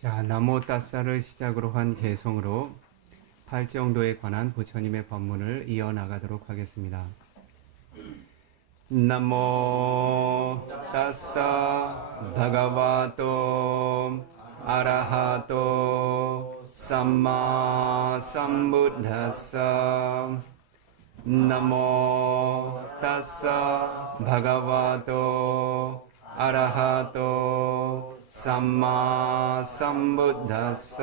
자, 나무 따사를 시작으로 한 개성으로 팔정도에 관한 부처님의 법문을 이어나가도록 하겠습니다. 나모 따사 바가와토 아라하토 삼마 삼부ද්다사 나모 따사 바가와토 아라하토 삼마 삼부ද්다사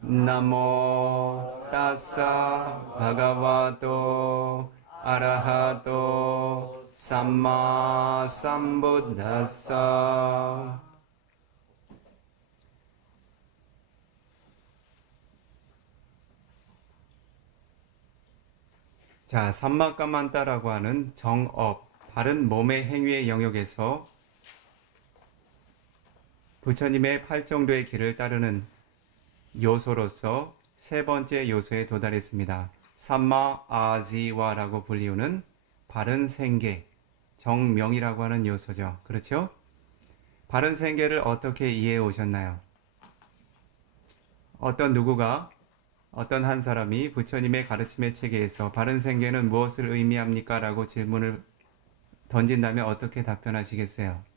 나모 따사 바가와토 아라하토 삼마 삼부ද්다사. 자, 삼마까만따라고 하는 정업, 바른 몸의 행위의 영역에서 부처님의 팔정도의 길을 따르는 요소로서 세 번째 요소에 도달했습니다. 삼마 아지와라고 불리우는 바른 생계, 정명이라고 하는 요소죠. 그렇죠? 바른 생계를 어떻게 이해해 오셨나요? 어떤 한 사람이 부처님의 가르침의 체계에서 바른 생계는 무엇을 의미합니까? 라고 질문을 던진다면 어떻게 답변하시겠어요?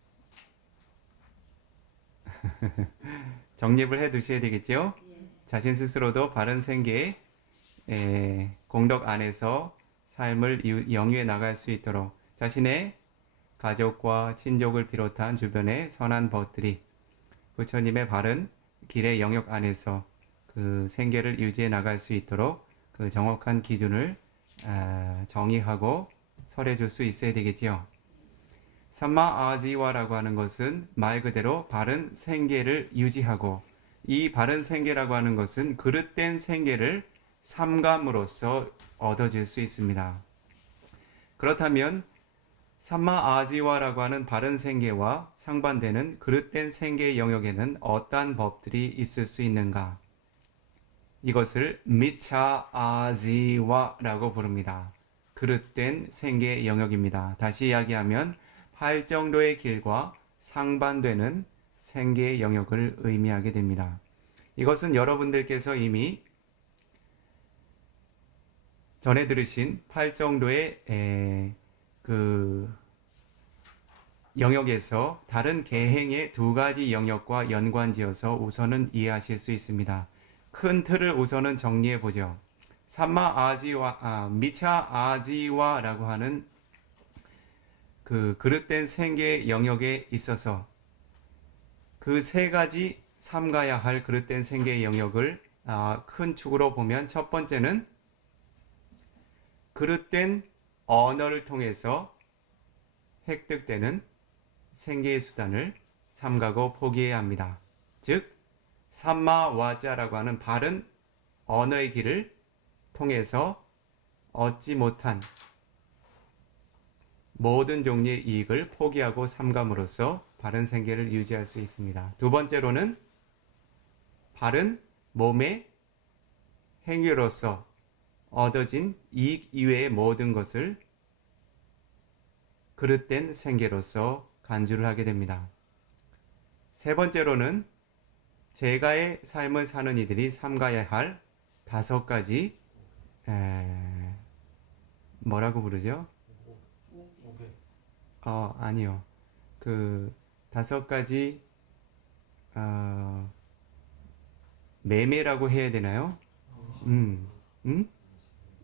정립을 해 두셔야 되겠죠? 자신 스스로도 바른 생계의 공덕 안에서 삶을 영위해 나갈 수 있도록 자신의 가족과 친족을 비롯한 주변의 선한 법들이 부처님의 바른 길의 영역 안에서 그 생계를 유지해 나갈 수 있도록 그 정확한 기준을 정의하고 설해줄 수 있어야 되겠지요. 삼마 아지와라고 하는 것은 말 그대로 바른 생계를 유지하고, 이 바른 생계라고 하는 것은 그릇된 생계를 삼감으로써 얻어질 수 있습니다. 그렇다면 삼마 아지와라고 하는 바른 생계와 상반되는 그릇된 생계의 영역에는 어떠한 법들이 있을 수 있는가? 이것을 미차 아지와라고 부릅니다. 그릇된 생계의 영역입니다. 다시 이야기하면 팔정도의 길과 상반되는 생계의 영역을 의미하게 됩니다. 이것은 여러분들께서 이미 전에 들으신 팔정도의 그 영역에서 다른 계행의 두 가지 영역과 연관지어서 우선은 이해하실 수 있습니다. 큰 틀을 우선은 정리해 보죠. 미차 아지와라고 하는 그 그릇된 생계 영역에 있어서 그 세 가지 삼가야 할 그릇된 생계 영역을 큰 축으로 보면, 첫 번째는 그릇된 언어를 통해서 획득되는 생계의 수단을 삼가고 포기해야 합니다. 즉 삼마와자라고 하는 바른 언어의 길을 통해서 얻지 못한 모든 종류의 이익을 포기하고 삼감으로써 바른 생계를 유지할 수 있습니다. 두 번째로는 바른 몸의 행위로서 얻어진 이익 이외의 모든 것을 그릇된 생계로서 간주를 하게 됩니다. 세 번째로는 제가의 삶을 사는 이들이 삼가야 할 다섯 가지 뭐라고 부르죠? 아니요. 그 다섯 가지 매매라고 해야 되나요?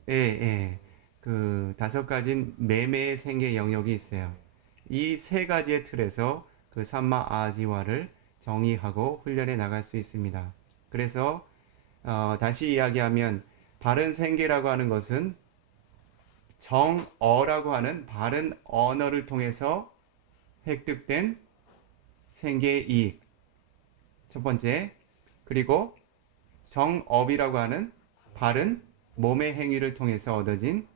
예, 예. 그 다섯 가지 매매의 생계 영역이 있어요. 이 세 가지의 틀에서 그 삼마 아지와를 정의하고 훈련해 나갈 수 있습니다. 그래서 다시 이야기하면 바른 생계라고 하는 것은 정어라고 하는 바른 언어를 통해서 획득된 생계의 이익, 첫 번째. 그리고 정업이라고 하는 바른 몸의 행위를 통해서 얻어진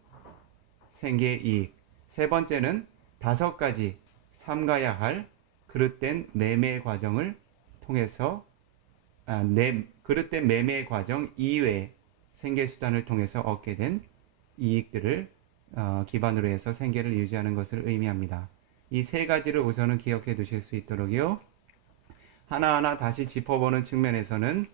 생계의 이익. 세 번째는 다섯 가지 삼가야 할 그릇된 매매 과정을 통해서 그릇된 매매 과정 이외의 생계수단을 통해서 얻게 된 이익들을 기반으로 해서 생계를 유지하는 것을 의미합니다. 이 세 가지를 우선은 기억해 두실 수 있도록요. 하나하나 다시 짚어보는 측면에서는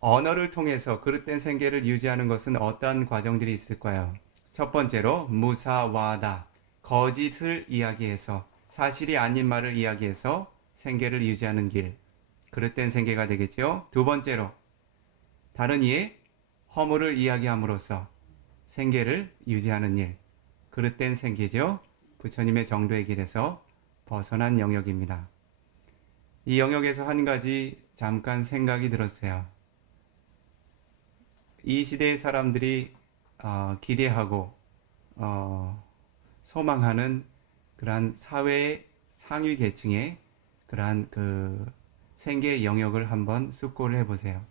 언어를 통해서 그릇된 생계를 유지하는 것은 어떤 과정들이 있을까요? 첫 번째로 무사와다, 거짓을 이야기해서 사실이 아닌 말을 이야기해서 생계를 유지하는 길, 그릇된 생계가 되겠죠. 두 번째로 다른 이의 허물을 이야기함으로써 생계를 유지하는 일, 그릇된 생계죠. 부처님의 정도의 길에서 벗어난 영역입니다. 이 영역에서 한 가지 잠깐 생각이 들었어요. 이 시대의 사람들이 기대하고 소망하는 그러한 사회의 상위 계층의 그러한 그 생계의 영역을 한번 숙고를 해보세요.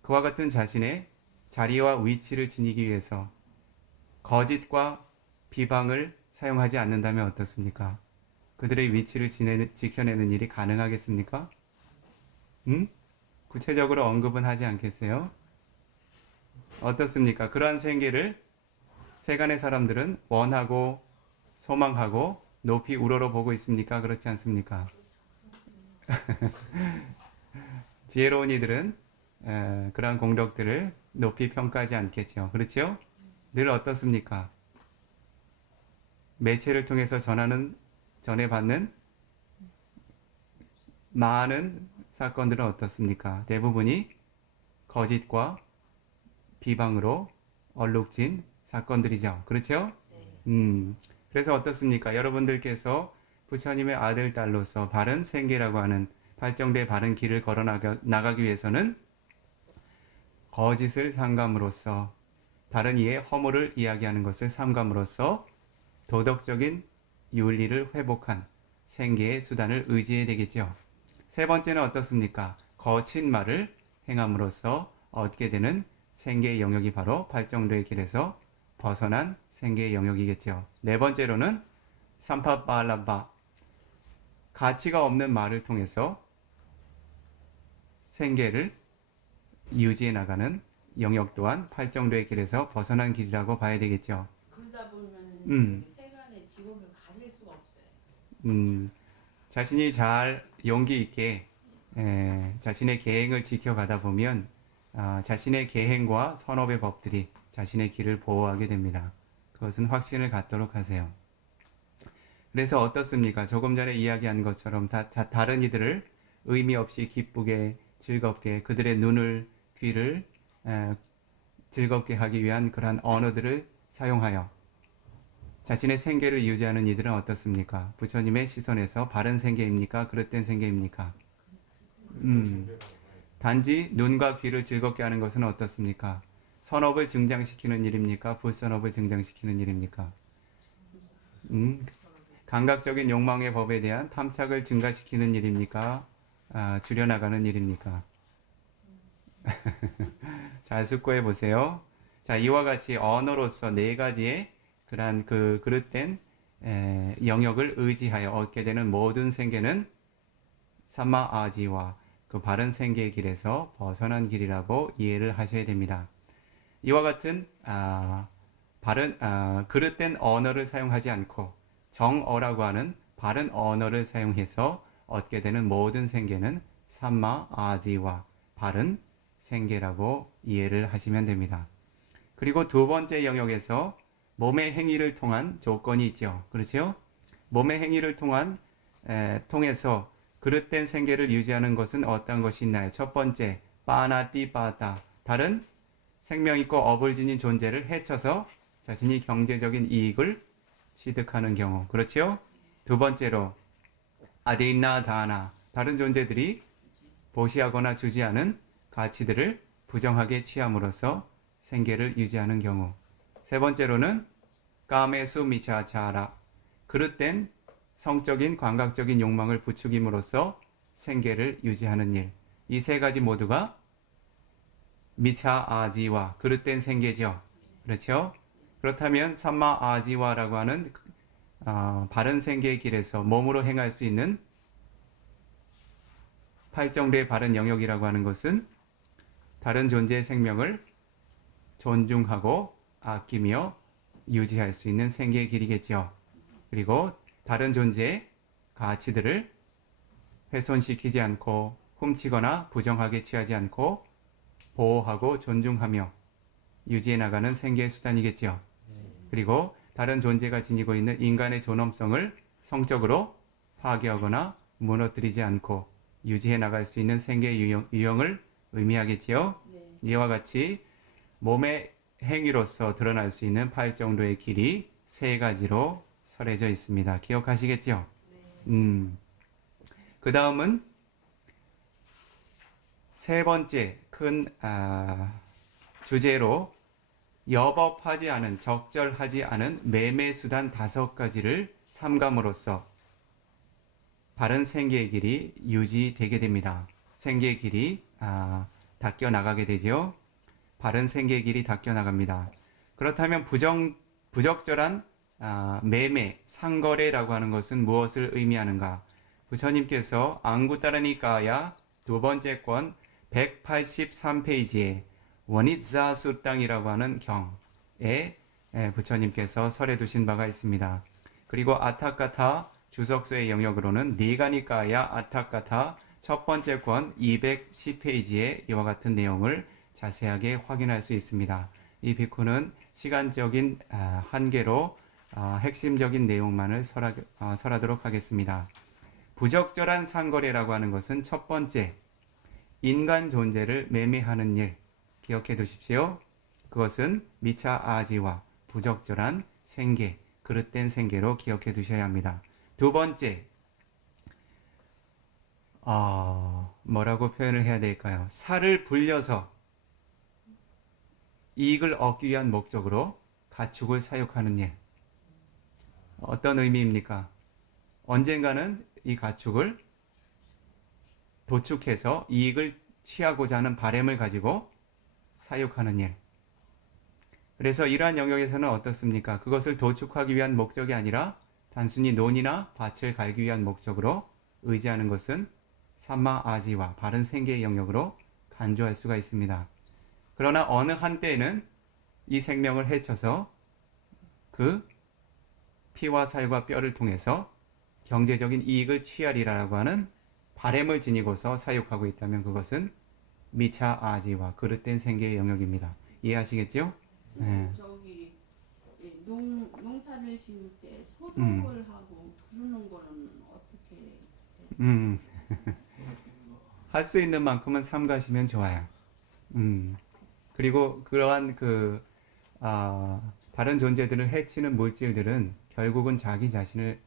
그와 같은 자신의 자리와 위치를 지니기 위해서 거짓과 비방을 사용하지 않는다면 어떻습니까? 그들의 위치를 지켜내는 일이 가능하겠습니까? 구체적으로 언급은 하지 않겠어요? 어떻습니까? 그러한 생계를 세간의 사람들은 원하고 소망하고 높이 우러러보고 있습니까? 그렇지 않습니까? 지혜로운 이들은 그러한 공덕들을 높이 평가하지 않겠죠. 그렇죠? 늘 어떻습니까? 매체를 통해서 전해받는 많은 사건들은 어떻습니까? 대부분이 거짓과 비방으로 얼룩진 사건들이죠. 그렇죠? 그래서 어떻습니까? 여러분들께서 부처님의 아들, 딸로서 바른 생계라고 하는 발정된 바른 길을 걸어 나가기 위해서는 거짓을 삼감으로써 다른 이의 허물을 이야기하는 것을 삼감으로써 도덕적인 윤리를 회복한 생계의 수단을 의지해야 되겠죠. 세 번째는 어떻습니까? 거친 말을 행함으로써 얻게 되는 생계의 영역이 바로 발정도의 길에서 벗어난 생계의 영역이겠죠. 네 번째로는 삼파발라바, 가치가 없는 말을 통해서 생계를 유지해 나가는 영역 또한 팔정도의 길에서 벗어난 길이라고 봐야 되겠죠. 그러다 보면 세간의 직업을 가릴 수가 없어요. 자신이 잘 용기 있게 자신의 계행을 지켜가다 보면 자신의 계행과 선업의 법들이 자신의 길을 보호하게 됩니다. 그것은 확신을 갖도록 하세요. 그래서 어떻습니까? 조금 전에 이야기한 것처럼 다른 이들을 의미 없이 기쁘게 즐겁게 그들의 눈을 귀를 즐겁게 하기 위한 그러한 언어들을 사용하여 자신의 생계를 유지하는 이들은 어떻습니까? 부처님의 시선에서 바른 생계입니까? 그릇된 생계입니까? 단지 눈과 귀를 즐겁게 하는 것은 어떻습니까? 선업을 증장시키는 일입니까? 불선업을 증장시키는 일입니까? 감각적인 욕망의 법에 대한 탐착을 증가시키는 일입니까? 줄여나가는 일입니까? 잘 숙고해 보세요. 자, 이와 같이 언어로서 네 가지의 그러한 그 그릇된 영역을 의지하여 얻게 되는 모든 생계는 삼마 아지와 그 바른 생계의 길에서 벗어난 길이라고 이해를 하셔야 됩니다. 이와 같은 그릇된 언어를 사용하지 않고 정어라고 하는 바른 언어를 사용해서 얻게 되는 모든 생계는 삼마 아지와 바른 생계라고 이해를 하시면 됩니다. 그리고 두 번째 영역에서 몸의 행위를 통한 조건이 있죠. 그렇죠? 몸의 행위를 통해서 그릇된 생계를 유지하는 것은 어떤 것이 있나요? 첫 번째, 빠나띠빠다. 다른 생명 있고 업을 지닌 존재를 해쳐서 자신이 경제적인 이익을 취득하는 경우. 그렇죠? 두 번째로, 아디나다나. 다른 존재들이 보시하거나 주지하는 가치들을 부정하게 취함으로써 생계를 유지하는 경우. 세 번째로는 까메수 미차차라, 그릇된 성적인 감각적인 욕망을 부추김으로써 생계를 유지하는 일. 이 세 가지 모두가 미차아지와 그릇된 생계죠. 그렇죠? 그렇다면 삼마아지와라고 하는 바른 생계의 길에서 몸으로 행할 수 있는 팔정도의 바른 영역이라고 하는 것은 다른 존재의 생명을 존중하고 아끼며 유지할 수 있는 생계의 길이겠죠. 그리고 다른 존재의 가치들을 훼손시키지 않고 훔치거나 부정하게 취하지 않고 보호하고 존중하며 유지해 나가는 생계의 수단이겠지요. 그리고 다른 존재가 지니고 있는 인간의 존엄성을 성적으로 파괴하거나 무너뜨리지 않고 유지해 나갈 수 있는 생계의 유형을 의미하겠지요. 네. 이와 같이 몸의 행위로서 드러날 수 있는 8정도의 길이 세 가지로 설해져 있습니다. 기억하시겠죠? 그 다음은 세 번째 큰 주제로 여법하지 않은, 적절하지 않은 매매 수단 5가지를 삼감으로써 바른 생계의 길이 유지되게 됩니다. 생계의 길이 닦여 나가게 되죠. 바른 생계의 길이 닦여 나갑니다. 그렇다면 부적절한 매매, 상거래라고 하는 것은 무엇을 의미하는가? 부처님께서 앙구따라니까야 두 번째 권 183페이지에 원잇자 수땅이라고 하는 경에 부처님께서 설해 두신 바가 있습니다. 그리고 아타카타 주석서의 영역으로는 니가니까야 아타카타 첫 번째 권 210페이지에 이와 같은 내용을 자세하게 확인할 수 있습니다. 이 비쿠는 시간적인 한계로 핵심적인 내용만을 설하도록 하겠습니다. 부적절한 상거래라고 하는 것은 첫 번째, 인간 존재를 매매하는 일, 기억해 두십시오. 그것은 미차 아지와 부적절한 생계, 그릇된 생계로 기억해 두셔야 합니다. 두 번째, 뭐라고 표현을 해야 될까요? 살을 불려서 이익을 얻기 위한 목적으로 가축을 사육하는 일. 어떤 의미입니까? 언젠가는 이 가축을 도축해서 이익을 취하고자 하는 바램을 가지고 사육하는 일. 그래서 이러한 영역에서는 어떻습니까? 그것을 도축하기 위한 목적이 아니라 단순히 논이나 밭을 갈기 위한 목적으로 의지하는 것은 삼마 아지와 바른 생계의 영역으로 간주할 수가 있습니다. 그러나 어느 한때에는 이 생명을 해쳐서 그 피와 살과 뼈를 통해서 경제적인 이익을 취하리라고 하는 바램을 지니고서 사육하고 있다면 그것은 미차 아지와 그릇된 생계의 영역입니다. 이해하시겠죠? 네. 저기 농사를 지을 때 소독을 하고 부르는 거는 어떻게? 할 수 있는 만큼은 삼가시면 좋아요. 그리고 그러한 다른 존재들을 해치는 물질들은 결국은 자기 자신을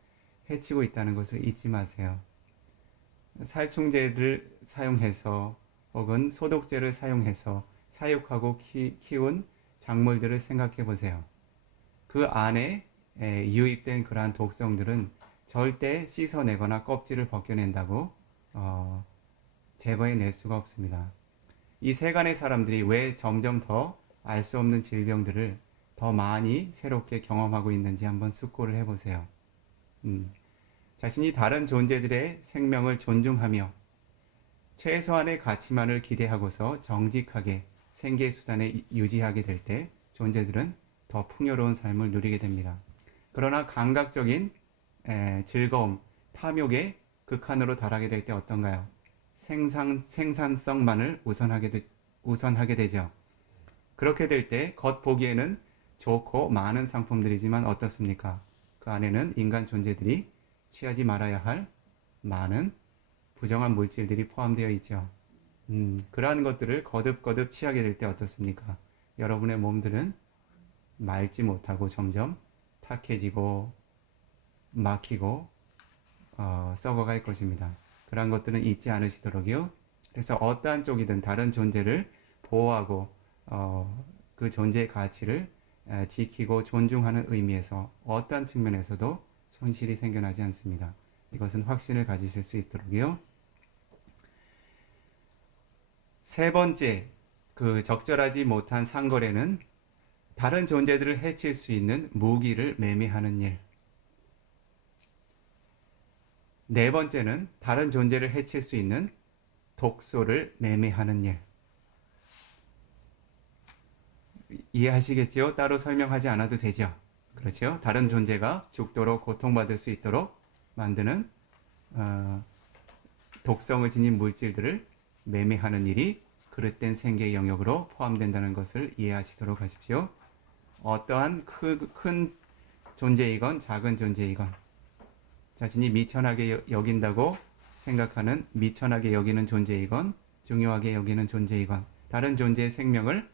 해치고 있다는 것을 잊지 마세요. 살충제를 사용해서 혹은 소독제를 사용해서 사육하고 키운 작물들을 생각해 보세요. 그 안에 유입된 그러한 독성들은 절대 씻어내거나 껍질을 벗겨낸다고 제거해낼 수가 없습니다. 이 세간의 사람들이 왜 점점 더 알 수 없는 질병들을 더 많이 새롭게 경험하고 있는지 한번 숙고를 해보세요. 자신이 다른 존재들의 생명을 존중하며 최소한의 가치만을 기대하고서 정직하게 생계 수단에 유지하게 될 때 존재들은 더 풍요로운 삶을 누리게 됩니다. 그러나 감각적인 즐거움, 탐욕의 극한으로 달하게 될 때 어떤가요? 생산성만을 우선하게 되죠. 그렇게 될 때 겉보기에는 좋고 많은 상품들이지만 어떻습니까? 그 안에는 인간 존재들이 취하지 말아야 할 많은 부정한 물질들이 포함되어 있죠. 그러한 것들을 거듭거듭 취하게 될 때 어떻습니까? 여러분의 몸들은 맑지 못하고 점점 탁해지고 막히고 썩어갈 것입니다. 그러한 것들은 잊지 않으시도록요. 그래서 어떠한 쪽이든 다른 존재를 보호하고 그 존재의 가치를 지키고 존중하는 의미에서 어떠한 측면에서도 손실이 생겨나지 않습니다. 이것은 확신을 가지실 수 있도록요. 세 번째, 그 적절하지 못한 상거래는 다른 존재들을 해칠 수 있는 무기를 매매하는 일. 네 번째는 다른 존재를 해칠 수 있는 독소를 매매하는 일. 이해하시겠지요? 따로 설명하지 않아도 되죠? 그렇죠? 다른 존재가 죽도록 고통받을 수 있도록 만드는 독성을 지닌 물질들을 매매하는 일이 그릇된 생계의 영역으로 포함된다는 것을 이해하시도록 하십시오. 어떠한 큰 존재이건 작은 존재이건 자신이 미천하게 여긴다고 생각하는 미천하게 여기는 존재이건 중요하게 여기는 존재이건 다른 존재의 생명을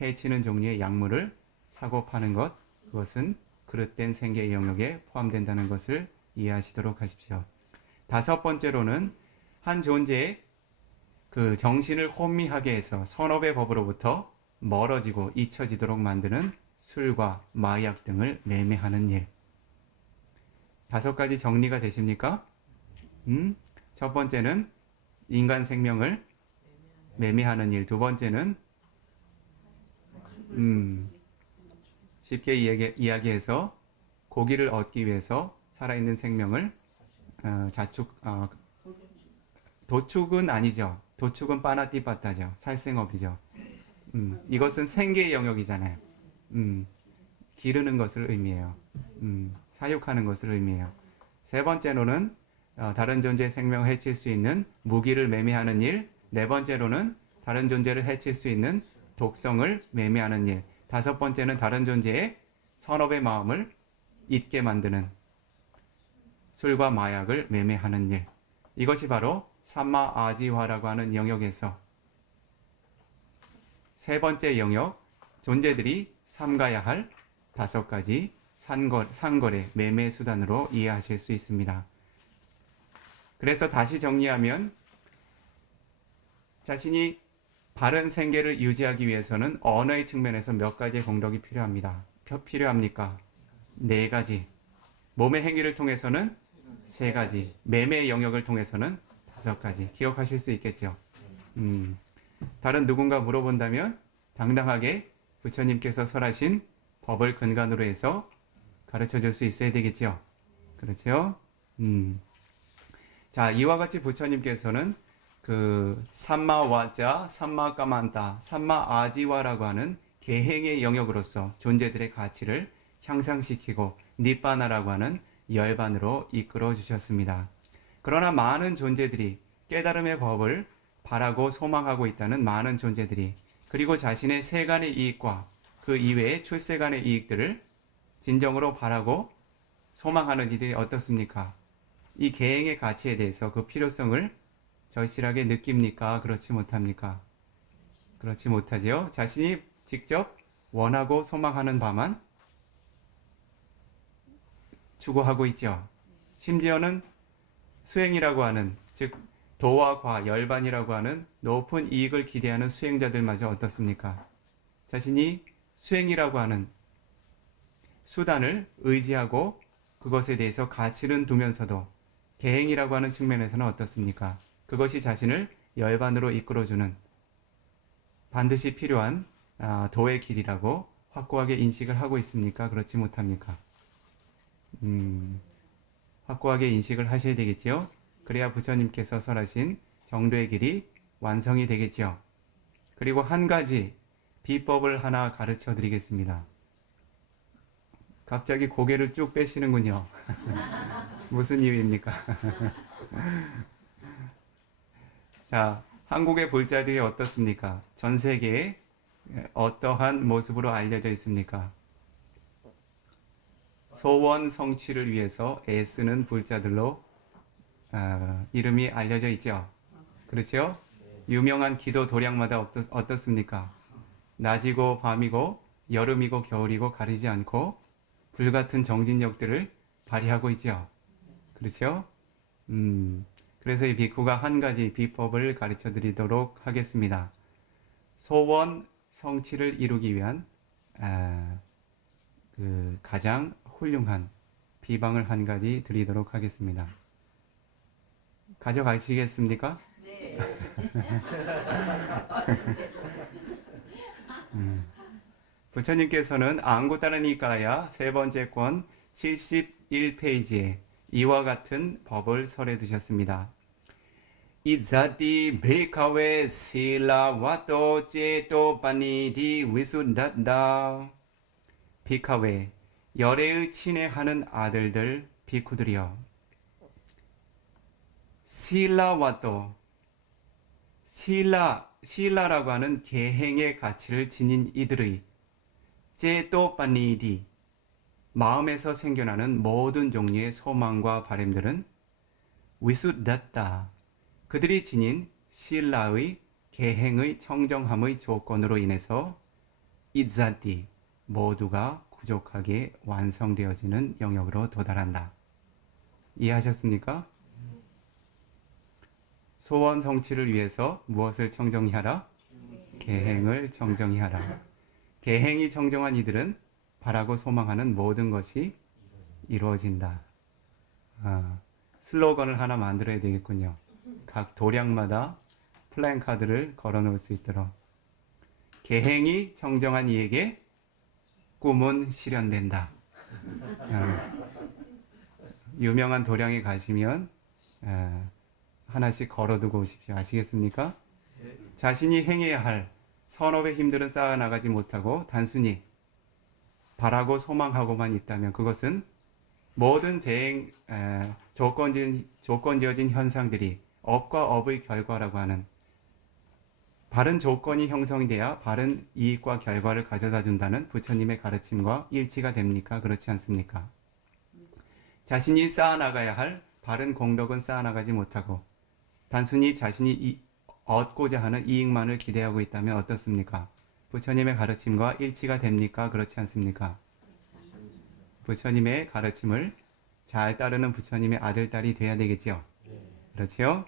해치는 종류의 약물을 사고 파는 것 그것은 그릇된 생계의 영역에 포함된다는 것을 이해하시도록 하십시오. 다섯 번째로는 한 존재의 그 정신을 혼미하게 해서 선업의 법으로부터 멀어지고 잊혀지도록 만드는 술과 마약 등을 매매하는 일. 다섯 가지 정리가 되십니까? 첫 번째는 인간 생명을 매매하는 일. 두 번째는 쉽게 이야기해서 고기를 얻기 위해서 살아있는 생명을 도축은 아니죠. 도축은 빠나띠빠따죠. 살생업이죠. 이것은 생계의 영역이잖아요. 기르는 것을 의미해요. 사육하는 것을 의미해요. 세 번째로는 다른 존재의 생명을 해칠 수 있는 무기를 매매하는 일. 네 번째로는 다른 존재를 해칠 수 있는 독성을 매매하는 일. 다섯 번째는 다른 존재의 선업의 마음을 잊게 만드는 술과 마약을 매매하는 일. 이것이 바로 삼마 아지화라고 하는 영역에서 세 번째 영역, 존재들이 삼가야 할 다섯 가지 상거래, 매매 수단으로 이해하실 수 있습니다. 그래서 다시 정리하면 자신이 바른 생계를 유지하기 위해서는 언어의 측면에서 몇 가지의 공덕이 필요합니까? 네 가지. 몸의 행위를 통해서는 세 가지. 매매의 영역을 통해서는 다섯 가지. 기억하실 수 있겠죠? 다른 누군가 물어본다면 당당하게 부처님께서 설하신 법을 근간으로 해서 가르쳐 줄 수 있어야 되겠죠? 그렇죠? 자, 이와 같이 부처님께서는 그 삼마와자, 삼마까만타, 삼마아지와라고 하는 계행의 영역으로서 존재들의 가치를 향상시키고 니빠나라고 하는 열반으로 이끌어 주셨습니다. 그러나 많은 존재들이 깨달음의 법을 바라고 소망하고 있다는 많은 존재들이 그리고 자신의 세간의 이익과 그 이외의 출세간의 이익들을 진정으로 바라고 소망하는 이들이 어떻습니까? 이 계행의 가치에 대해서 그 필요성을 절실하게 느낍니까? 그렇지 못합니까? 그렇지 못하지요. 자신이 직접 원하고 소망하는 바만 추구하고 있죠. 심지어는 수행이라고 하는, 즉 도와 과, 열반이라고 하는 높은 이익을 기대하는 수행자들마저 어떻습니까? 자신이 수행이라고 하는 수단을 의지하고 그것에 대해서 가치는 두면서도 계행이라고 하는 측면에서는 어떻습니까? 그것이 자신을 열반으로 이끌어주는 반드시 필요한 도의 길이라고 확고하게 인식을 하고 있습니까? 그렇지 못합니까? 확고하게 인식을 하셔야 되겠지요. 그래야 부처님께서 설하신 정도의 길이 완성이 되겠지요. 그리고 한 가지 비법을 하나 가르쳐 드리겠습니다. 갑자기 고개를 쭉 빼시는군요. 무슨 이유입니까? 자, 한국의 불자들이 어떻습니까? 전 세계에 어떠한 모습으로 알려져 있습니까? 소원 성취를 위해서 애쓰는 불자들로 이름이 알려져 있죠. 그렇죠? 유명한 기도 도량마다 어떻습니까? 낮이고 밤이고 여름이고 겨울이고 가리지 않고 불같은 정진력들을 발휘하고 있죠. 그렇죠? 그래서 이 비쿠가 한 가지 비법을 가르쳐 드리도록 하겠습니다. 소원 성취를 이루기 위한 그 가장 훌륭한 비방을 한 가지 드리도록 하겠습니다. 가져가시겠습니까? 네. 부처님께서는 앙구타라니까야 세 번째 권 71페이지에 이와 같은 법을 설해 두셨습니다. 이자티 베카웨 실라와토 제토 파니디 위수닷다. 비카웨 열애의 친애하는 아들들 비쿠들이여, 실라와 또 실라라고 하는 계행의 가치를 지닌 이들의 제또 빠니디 마음에서 생겨나는 모든 종류의 소망과 바램들은 위수das다 그들이 지닌 실라의 계행의 청정함의 조건으로 인해서 이자티 모두가 부족하게 완성되어지는 영역으로 도달한다. 이해하셨습니까? 소원 성취를 위해서 무엇을 청정히 하라? 계행을 청정히 하라. 계행이 청정한 이들은 바라고 소망하는 모든 것이 이루어진다. 슬로건을 하나 만들어야 되겠군요. 각 도량마다 플랜카드를 걸어 놓을 수 있도록. 계행이 청정한 이에게 꿈은 실현된다. 유명한 도량에 가시면 하나씩 걸어두고 오십시오. 아시겠습니까? 자신이 행해야 할 선업의 힘들은 쌓아나가지 못하고 단순히 바라고 소망하고만 있다면 그것은 모든 조건지어진 현상들이 업과 업의 결과라고 하는 바른 조건이 형성이 돼야 바른 이익과 결과를 가져다 준다는 부처님의 가르침과 일치가 됩니까? 그렇지 않습니까? 자신이 쌓아나가야 할 바른 공덕은 쌓아나가지 못하고 단순히 자신이 얻고자 하는 이익만을 기대하고 있다면 어떻습니까? 부처님의 가르침과 일치가 됩니까? 그렇지 않습니까? 부처님의 가르침을 잘 따르는 부처님의 아들, 딸이 돼야 되겠죠? 그렇죠?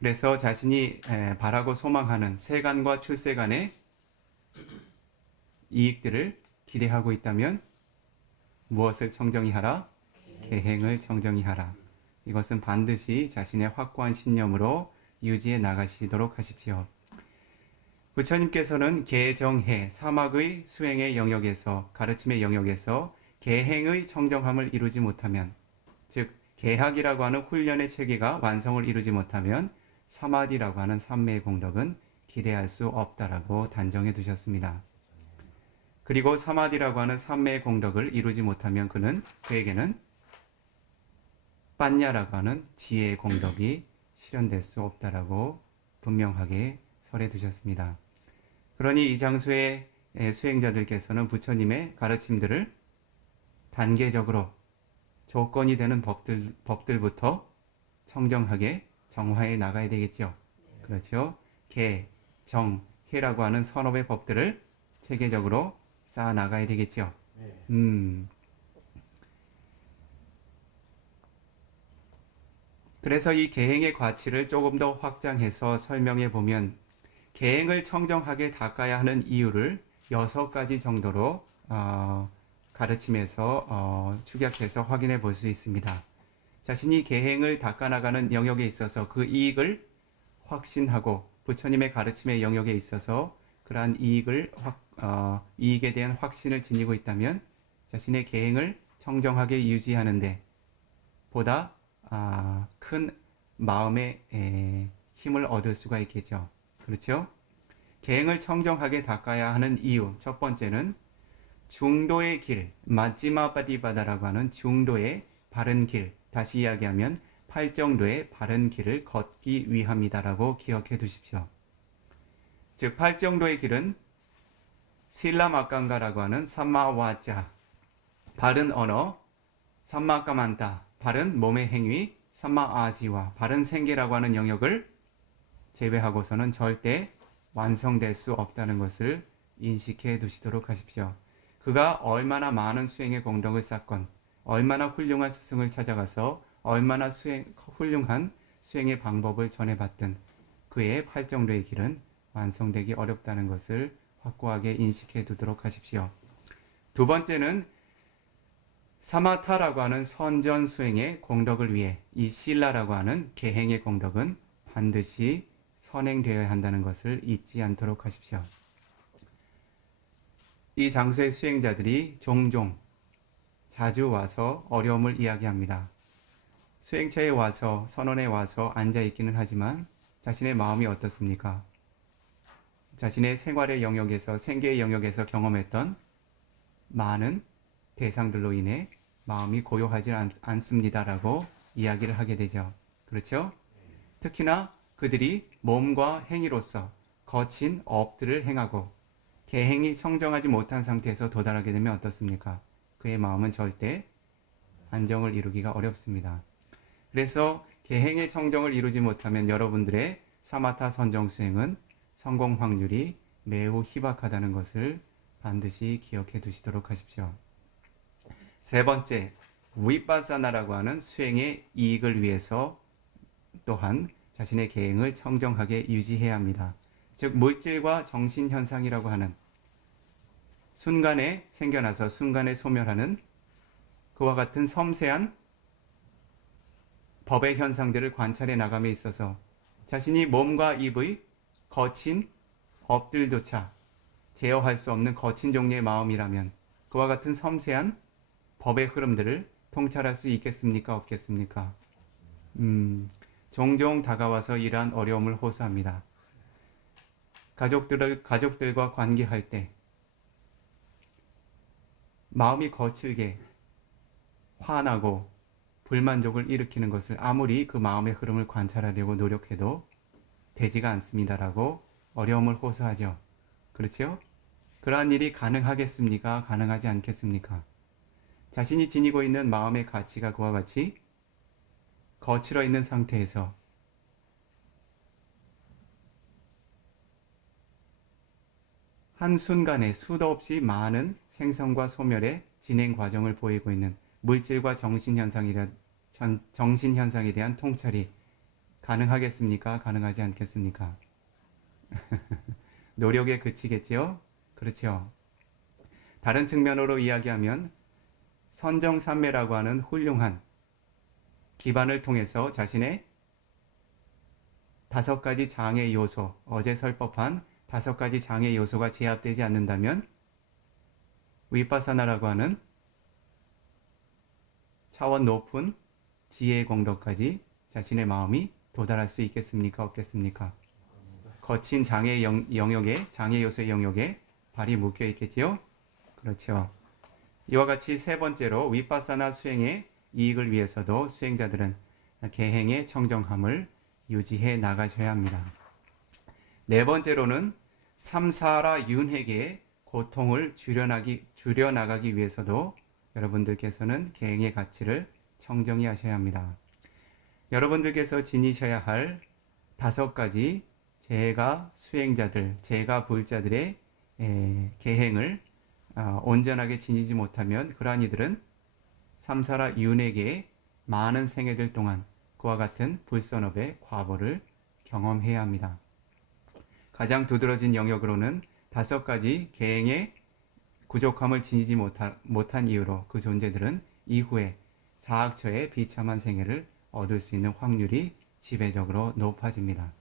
그래서 자신이 바라고 소망하는 세간과 출세간의 이익들을 기대하고 있다면 무엇을 청정히 하라? 계행을 청정히 하라. 이것은 반드시 자신의 확고한 신념으로 유지해 나가시도록 하십시오. 부처님께서는 계정해 사막의 수행의 영역에서 가르침의 영역에서 계행의 청정함을 이루지 못하면 즉 계학이라고 하는 훈련의 체계가 완성을 이루지 못하면 사마디라고 하는 삼매의 공덕은 기대할 수 없다라고 단정해 두셨습니다. 그리고 사마디라고 하는 삼매의 공덕을 이루지 못하면 그에게는 빠냐라고 하는 지혜의 공덕이 실현될 수 없다라고 분명하게 설해 두셨습니다. 그러니 이 장소의 수행자들께서는 부처님의 가르침들을 단계적으로 조건이 되는 법들부터 청정하게 정화해 나가야 되겠죠. 그렇죠. 계, 정, 해라고 하는 선업의 법들을 체계적으로 쌓아 나가야 되겠죠. 그래서 이 계행의 가치를 조금 더 확장해서 설명해 보면 계행을 청정하게 닦아야 하는 이유를 6가지 정도로 가르침에서 축약해서 확인해 볼 수 있습니다. 자신이 계행을 닦아나가는 영역에 있어서 그 이익을 확신하고 부처님의 가르침의 영역에 있어서 그러한 이익에 대한 확신을 지니고 있다면 자신의 계행을 청정하게 유지하는데 보다 큰 마음의 힘을 얻을 수가 있겠죠. 그렇죠? 계행을 청정하게 닦아야 하는 이유 첫 번째는 중도의 길, 마지마 바디바다라고 하는 중도의 바른 길, 다시 이야기하면 팔정도의 바른 길을 걷기 위함이다라고 기억해 두십시오. 즉 팔정도의 길은 실라마깡가라고 하는 삼마와자, 바른 언어, 삼마까만타, 바른 몸의 행위, 삼마아지와 바른 생계라고 하는 영역을 제외하고서는 절대 완성될 수 없다는 것을 인식해 두시도록 하십시오. 그가 얼마나 많은 수행의 공덕을 쌓건 얼마나 훌륭한 스승을 찾아가서 얼마나 훌륭한 수행의 방법을 전해봤든 그의 팔정도의 길은 완성되기 어렵다는 것을 확고하게 인식해 두도록 하십시오. 두 번째는 사마타라고 하는 선전 수행의 공덕을 위해 이 실라라고 하는 계행의 공덕은 반드시 선행되어야 한다는 것을 잊지 않도록 하십시오. 이 장소의 수행자들이 종종 자주 와서 어려움을 이야기합니다. 수행처에 와서 선원에 와서 앉아있기는 하지만 자신의 마음이 어떻습니까? 자신의 생활의 영역에서 생계의 영역에서 경험했던 많은 대상들로 인해 마음이 고요하지 않습니다라고 이야기를 하게 되죠. 그렇죠? 특히나 그들이 몸과 행위로서 거친 업들을 행하고 계행이 청정하지 못한 상태에서 도달하게 되면 어떻습니까? 그의 마음은 절대 안정을 이루기가 어렵습니다. 그래서 계행의 청정을 이루지 못하면 여러분들의 사마타 선정 수행은 성공 확률이 매우 희박하다는 것을 반드시 기억해 두시도록 하십시오. 세 번째, 위파사나라고 하는 수행의 이익을 위해서 또한 자신의 계행을 청정하게 유지해야 합니다. 즉 물질과 정신 현상이라고 하는 순간에 생겨나서 순간에 소멸하는 그와 같은 섬세한 법의 현상들을 관찰해 나감에 있어서 자신이 몸과 입의 거친 업들조차 제어할 수 없는 거친 종류의 마음이라면 그와 같은 섬세한 법의 흐름들을 통찰할 수 있겠습니까? 없겠습니까? 종종 다가와서 이러한 어려움을 호소합니다. 가족들과 관계할 때 마음이 거칠게 화나고 불만족을 일으키는 것을 아무리 그 마음의 흐름을 관찰하려고 노력해도 되지가 않습니다라고 어려움을 호소하죠. 그렇죠? 그러한 일이 가능하겠습니까? 가능하지 않겠습니까? 자신이 지니고 있는 마음의 가치가 그와 같이 거칠어 있는 상태에서 한순간에 수도 없이 많은 생성과 소멸의 진행 과정을 보이고 있는 물질과 정신현상에 대한 통찰이 가능하겠습니까? 가능하지 않겠습니까? 노력에 그치겠지요? 그렇죠. 다른 측면으로 이야기하면 선정삼매라고 하는 훌륭한 기반을 통해서 자신의 5가지 장애 요소, 어제 설법한 5가지 장애 요소가 제압되지 않는다면 위파사나라고 하는 차원 높은 지혜의 공덕까지 자신의 마음이 도달할 수 있겠습니까? 없겠습니까? 거친 장애 영역에, 장애 요소의 영역에 발이 묶여 있겠지요? 그렇죠. 이와 같이 세 번째로 위파사나 수행의 이익을 위해서도 수행자들은 계행의 청정함을 유지해 나가셔야 합니다. 네 번째로는 삼사라 윤회계의 고통을 줄여나가기 위해서도 여러분들께서는 계행의 가치를 청정히 하셔야 합니다. 여러분들께서 지니셔야 할 5가지 제가 수행자들, 제가 불자들의 계행을 온전하게 지니지 못하면 그러한 이들은 삼사라 윤회계의 많은 생애들 동안 그와 같은 불선업의 과보를 경험해야 합니다. 가장 두드러진 영역으로는 5가지 계행의 부족함을 지니지 못한 이유로 그 존재들은 이후에 사악처의 비참한 생애를 얻을 수 있는 확률이 지배적으로 높아집니다.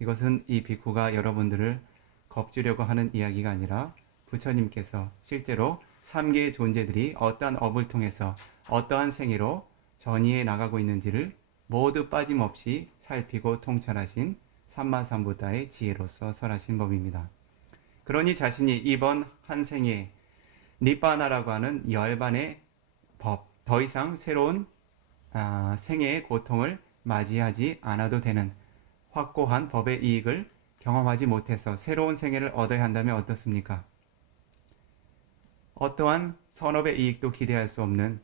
이것은 이 비쿠가 여러분들을 겁주려고 하는 이야기가 아니라 부처님께서 실제로 3개의 존재들이 어떠한 업을 통해서 어떠한 생애로 전이해 나가고 있는지를 모두 빠짐없이 살피고 통찰하신 삼마삼부다의 지혜로서 설하신 법입니다. 그러니 자신이 이번 한 생에 니빠나라고 하는 열반의 법, 더 이상 새로운 생애의 고통을 맞이하지 않아도 되는 확고한 법의 이익을 경험하지 못해서 새로운 생애를 얻어야 한다면 어떻습니까? 어떠한 선업의 이익도 기대할 수 없는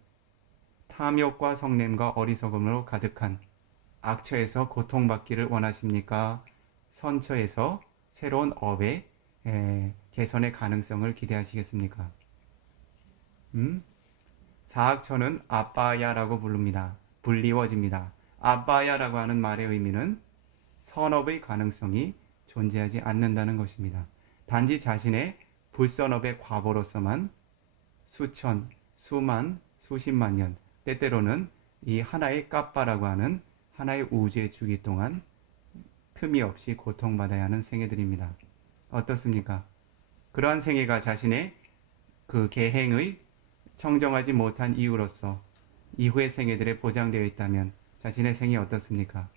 탐욕과 성냄과 어리석음으로 가득한 악처에서 고통받기를 원하십니까? 선처에서 새로운 업의 개선의 가능성을 기대하시겠습니까? 사악처는 아빠야라고 부릅니다. 불리워집니다. 아빠야라고 하는 말의 의미는 선업의 가능성이 존재하지 않는다는 것입니다. 단지 자신의 불선업의 과보로서만 수천, 수만, 수십만 년, 때때로는 이 하나의 까빠라고 하는 하나의 우주의 주기 동안 틈이 없이 고통받아야 하는 생애들입니다. 어떻습니까? 그러한 생애가 자신의 그 계행의 청정하지 못한 이유로서 이후의 생애들에 보장되어 있다면 자신의 생이 어떻습니까?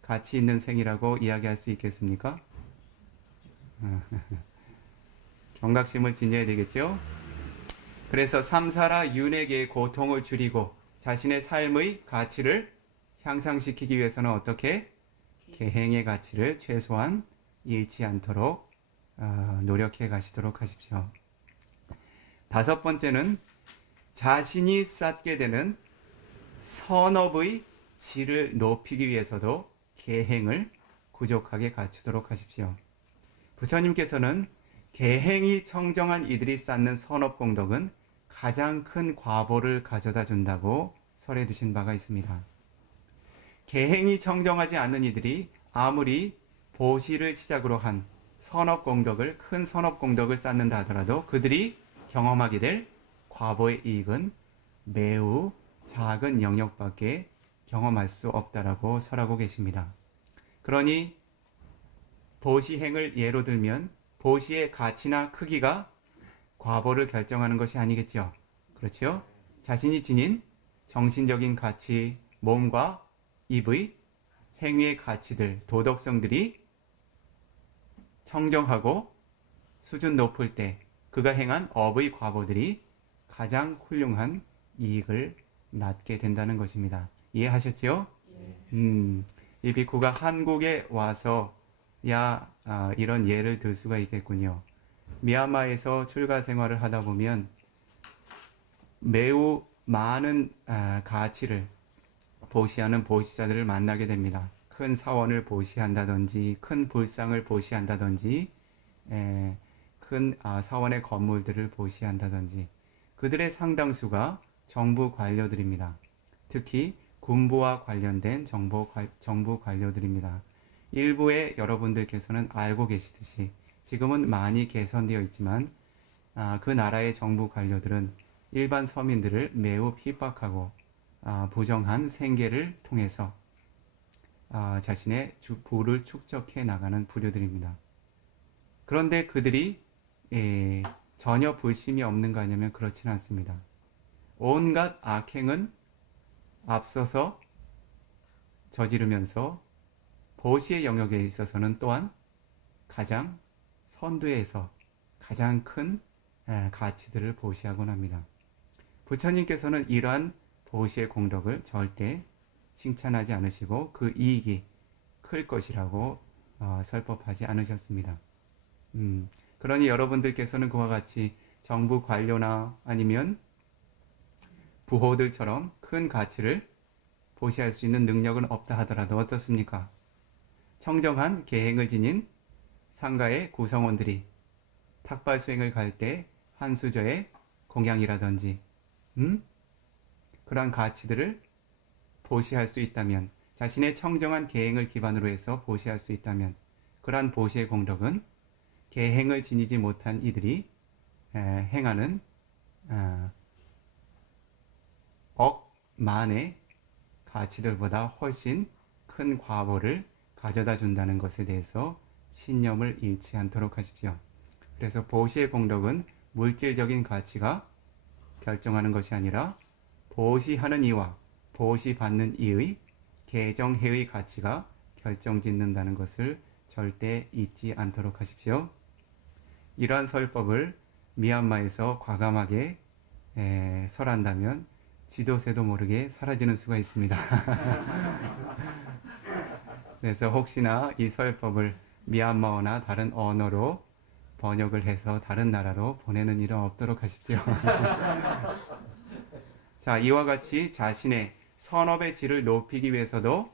가치 있는 생이라고 이야기할 수 있겠습니까? 경각심을 지녀야 되겠죠? 그래서 삼사라 윤회계의 고통을 줄이고 자신의 삶의 가치를 향상시키기 위해서는 어떻게? 계행의 가치를 최소한 잃지 않도록 노력해 가시도록 하십시오. 다섯 번째는 자신이 쌓게 되는 선업의 질을 높이기 위해서도 계행을 부족하게 갖추도록 하십시오. 부처님께서는 계행이 청정한 이들이 쌓는 선업 공덕은 가장 큰 과보를 가져다 준다고 설해 두신 바가 있습니다. 계행이 청정하지 않는 이들이 아무리 보시를 시작으로 한 선업 공덕을, 큰 선업 공덕을 쌓는다 하더라도 그들이 경험하게 될 과보의 이익은 매우 작은 영역밖에 경험할 수 없다라고 설하고 계십니다. 그러니 보시행을 예로 들면 보시의 가치나 크기가 과보를 결정하는 것이 아니겠죠. 그렇죠? 자신이 지닌 정신적인 가치, 몸과 입의 행위의 가치들, 도덕성들이 청정하고 수준 높을 때 그가 행한 업의 과보들이 가장 훌륭한 이익을 낳게 된다는 것입니다. 이해하셨지요? 이 비쿠가 한국에 와서 이런 예를 들 수가 있겠군요. 미얀마에서 출가 생활을 하다 보면 매우 많은 가치를 보시하는 보시자들을 만나게 됩니다. 큰 사원을 보시한다든지 큰 불상을 보시한다든지 큰 사원의 건물들을 보시한다든지 그들의 상당수가 정부 관료들입니다. 특히 군부와 관련된 정부 관료들입니다. 일부의 여러분들께서는 알고 계시듯이 지금은 많이 개선되어 있지만 그 나라의 정부 관료들은 일반 서민들을 매우 핍박하고 부정한 생계를 통해서 자신의 부를 축적해 나가는 부류들입니다. 그런데 그들이 전혀 불심이 없는가 하냐면 그렇지는 않습니다. 온갖 악행은 앞서서 저지르면서 보시의 영역에 있어서는 또한 가장 선두에서 가장 큰 가치들을 보시하곤 합니다. 부처님께서는 이러한 보시의 공덕을 절대 칭찬하지 않으시고 그 이익이 클 것이라고 설법하지 않으셨습니다. 그러니 여러분들께서는 그와 같이 정부 관료나 아니면 부호들처럼 큰 가치를 보시할 수 있는 능력은 없다 하더라도 어떻습니까? 청정한 계행을 지닌 상가의 구성원들이 탁발 수행을 갈 때 한수저의 공양이라든지 그러한 가치들을 보시할 수 있다면 자신의 청정한 계행을 기반으로 해서 보시할 수 있다면 그러한 보시의 공덕은 계행을 지니지 못한 이들이 행하는 억만의 가치들보다 훨씬 큰 과보를 가져다 준다는 것에 대해서 신념을 잃지 않도록 하십시오. 그래서 보시의 공덕은 물질적인 가치가 결정하는 것이 아니라 보시하는 이와 보시받는 이의 개정해의 가치가 결정짓는다는 것을 절대 잊지 않도록 하십시오. 이러한 설법을 미얀마에서 과감하게 설한다면 지도새도 모르게 사라지는 수가 있습니다. 그래서 혹시나 이 설법을 미얀마어나 다른 언어로 번역을 해서 다른 나라로 보내는 일은 없도록 하십시오. 자, 이와 같이 자신의 선업의 질을 높이기 위해서도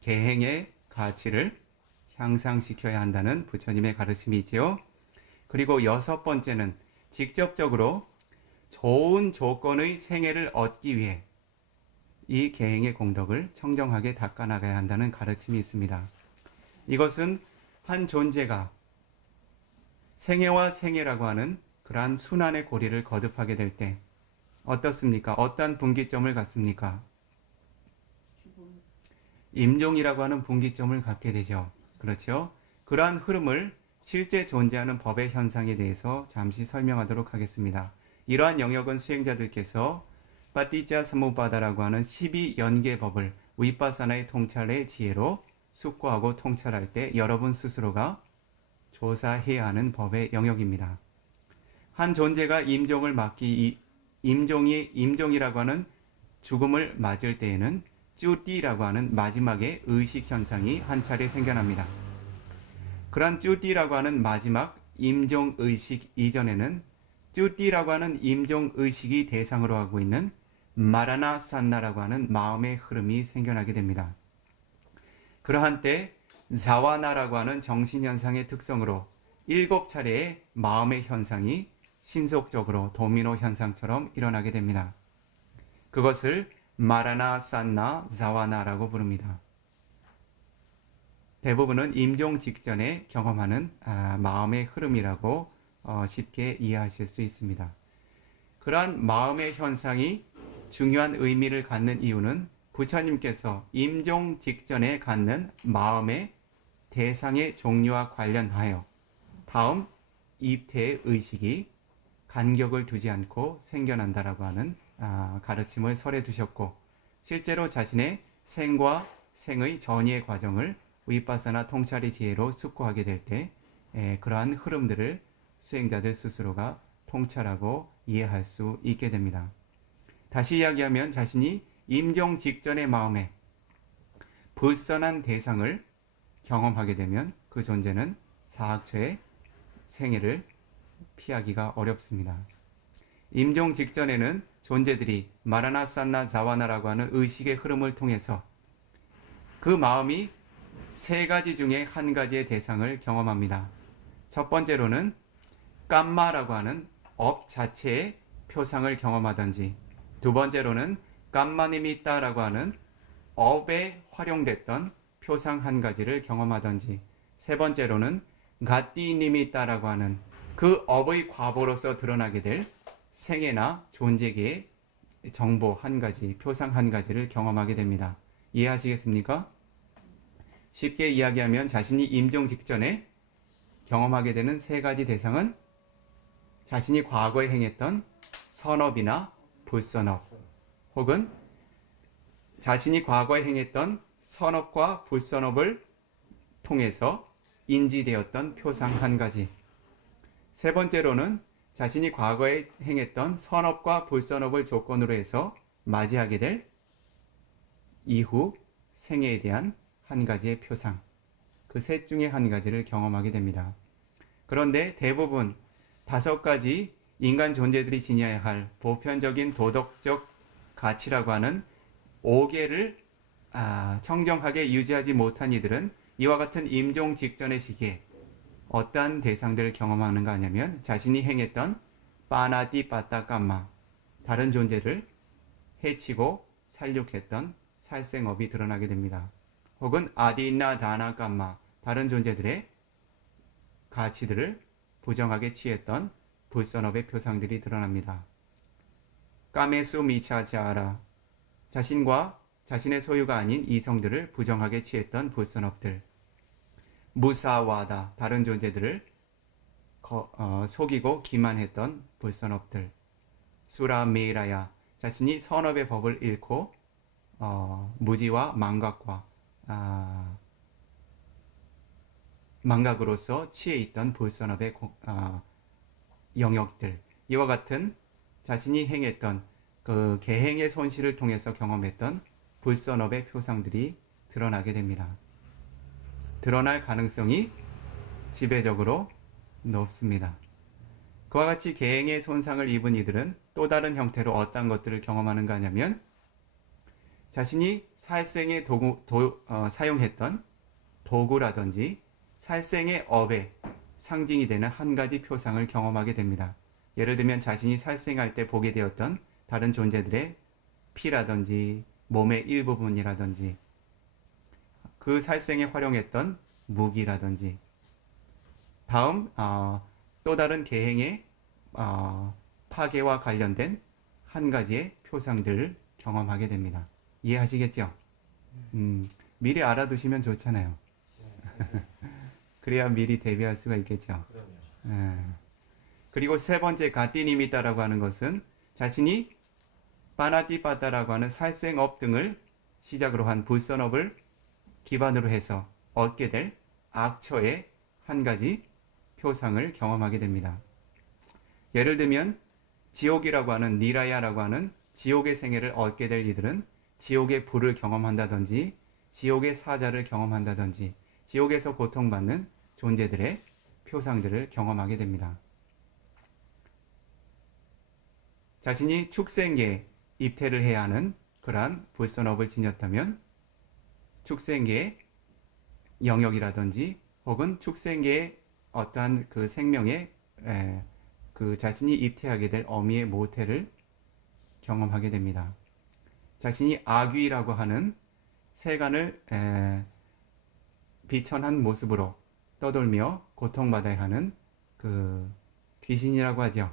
계행의 가치를 향상시켜야 한다는 부처님의 가르침이 있지요. 그리고 여섯 번째는 직접적으로 좋은 조건의 생애를 얻기 위해 이 계행의 공덕을 청정하게 닦아나가야 한다는 가르침이 있습니다. 이것은 한 존재가 생애와 생애라고 하는 그러한 순환의 고리를 거듭하게 될 때 어떻습니까? 어떠한 분기점을 갖습니까? 임종이라고 하는 분기점을 갖게 되죠. 그렇죠? 그러한 흐름을 실제 존재하는 법의 현상에 대해서 잠시 설명하도록 하겠습니다. 이러한 영역은 수행자들께서 빠띠자 사무바다라고 하는 12연계법을 위파사나의 통찰의 지혜로 숙고하고 통찰할 때 여러분 스스로가 조사해야 하는 법의 영역입니다. 한 존재가 임종이라고 하는 죽음을 맞을 때에는 쭈띠라고 하는 마지막의 의식 현상이 한 차례 생겨납니다. 그러한 쭈띠라고 하는 마지막 임종 의식 이전에는 쭈띠라고 하는 임종 의식이 대상으로 하고 있는 마라나산나라고 하는 마음의 흐름이 생겨나게 됩니다. 그러한 때 자와나라고 하는 정신현상의 특성으로 7차례의 마음의 현상이 신속적으로 도미노 현상처럼 일어나게 됩니다. 그것을 마라나산나 자와나라고 부릅니다. 대부분은 임종 직전에 경험하는 마음의 흐름이라고 쉽게 이해하실 수 있습니다. 그러한 마음의 현상이 중요한 의미를 갖는 이유는 부처님께서 임종 직전에 갖는 마음의 대상의 종류와 관련하여 다음 입퇴의 의식이 간격을 두지 않고 생겨난다라고 하는 가르침을 설해 두셨고, 실제로 자신의 생과 생의 전이의 과정을 위파사나 통찰의 지혜로 숙고하게 될 때 그러한 흐름들을 수행자들 스스로가 통찰하고 이해할 수 있게 됩니다. 다시 이야기하면 자신이 임종 직전의 마음에 불선한 대상을 경험하게 되면 그 존재는 사학처의 생애를 피하기가 어렵습니다. 임종 직전에는 존재들이 마라나산나 자와나라고 하는 의식의 흐름을 통해서 그 마음이 세 가지 중에 한 가지의 대상을 경험합니다. 첫 번째로는 깜마라고 하는 업 자체의 표상을 경험하든지, 두 번째로는 깜마니미따라고 하는 업에 활용됐던 표상 한 가지를 경험하든지, 세 번째로는 가띠니미따라고 하는 그 업의 과보로서 드러나게 될 생애나 존재계의 정보 한 가지, 표상 한 가지를 경험하게 됩니다. 이해하시겠습니까? 쉽게 이야기하면 자신이 임종 직전에 경험하게 되는 세 가지 대상은 자신이 과거에 행했던 선업이나 불선업, 혹은 자신이 과거에 행했던 선업과 불선업을 통해서 인지되었던 표상 한 가지, 세 번째로는 자신이 과거에 행했던 선업과 불선업을 조건으로 해서 맞이하게 될 이후 생애에 대한 한 가지의 표상, 그 셋 중에 한 가지를 경험하게 됩니다. 그런데 대부분 5가지 인간 존재들이 지녀야 할 보편적인 도덕적 가치라고 하는 5개를 청정하게 유지하지 못한 이들은 이와 같은 임종 직전의 시기에 어떠한 대상들을 경험하는가 하냐면 자신이 행했던 빠나띠 빠따까마, 다른 존재를 해치고 살육했던 살생업이 드러나게 됩니다. 혹은 아디나 다나까마, 다른 존재들의 가치들을 부정하게 취했던 불선업의 표상들이 드러납니다. 까메수 미차자라, 자신과 자신의 소유가 아닌 이성들을 부정하게 취했던 불선업들. 무사와다, 다른 존재들을 속이고 기만했던 불선업들. 수라메이라야, 자신이 선업의 법을 잃고 무지와 망각과 망각으로서 취해 있던 불선업의 영역들, 이와 같은 자신이 행했던 그 계행의 손실을 통해서 경험했던 불선업의 표상들이 드러나게 됩니다. 드러날 가능성이 지배적으로 높습니다. 그와 같이 계행의 손상을 입은 이들은 또 다른 형태로 어떤 것들을 경험하는가 하냐면 자신이 살생에 사용했던 도구라든지 살생의 업의 상징이 되는 한 가지 표상을 경험하게 됩니다. 예를 들면 자신이 살생할 때 보게 되었던 다른 존재들의 피라든지 몸의 일부분이라든지 그 살생에 활용했던 무기라든지, 다음 또 다른 계행의 파괴와 관련된 한 가지의 표상들을 경험하게 됩니다. 이해하시겠죠? 미리 알아두시면 좋잖아요. 그래야 미리 대비할 수가 있겠죠. 그리고 세 번째 가띠니미따라고 하는 것은 자신이 빠나띠빠따라고 하는 살생업 등을 시작으로 한 불선업을 기반으로 해서 얻게 될 악처의 한 가지 표상을 경험하게 됩니다. 예를 들면 지옥이라고 하는 니라야라고 하는 지옥의 생애를 얻게 될 이들은 지옥의 불을 경험한다든지 지옥의 사자를 경험한다든지 지옥에서 고통받는 존재들의 표상들을 경험하게 됩니다. 자신이 축생계에 입퇴를 해야 하는 그러한 불선업을 지녔다면 축생계의 영역이라든지 혹은 축생계의 어떠한 그 생명의 그 자신이 입퇴하게 될 어미의 모태를 경험하게 됩니다. 자신이 아귀라고 하는 세간을 비천한 모습으로 떠돌며 고통받아야 하는 그 귀신이라고 하죠.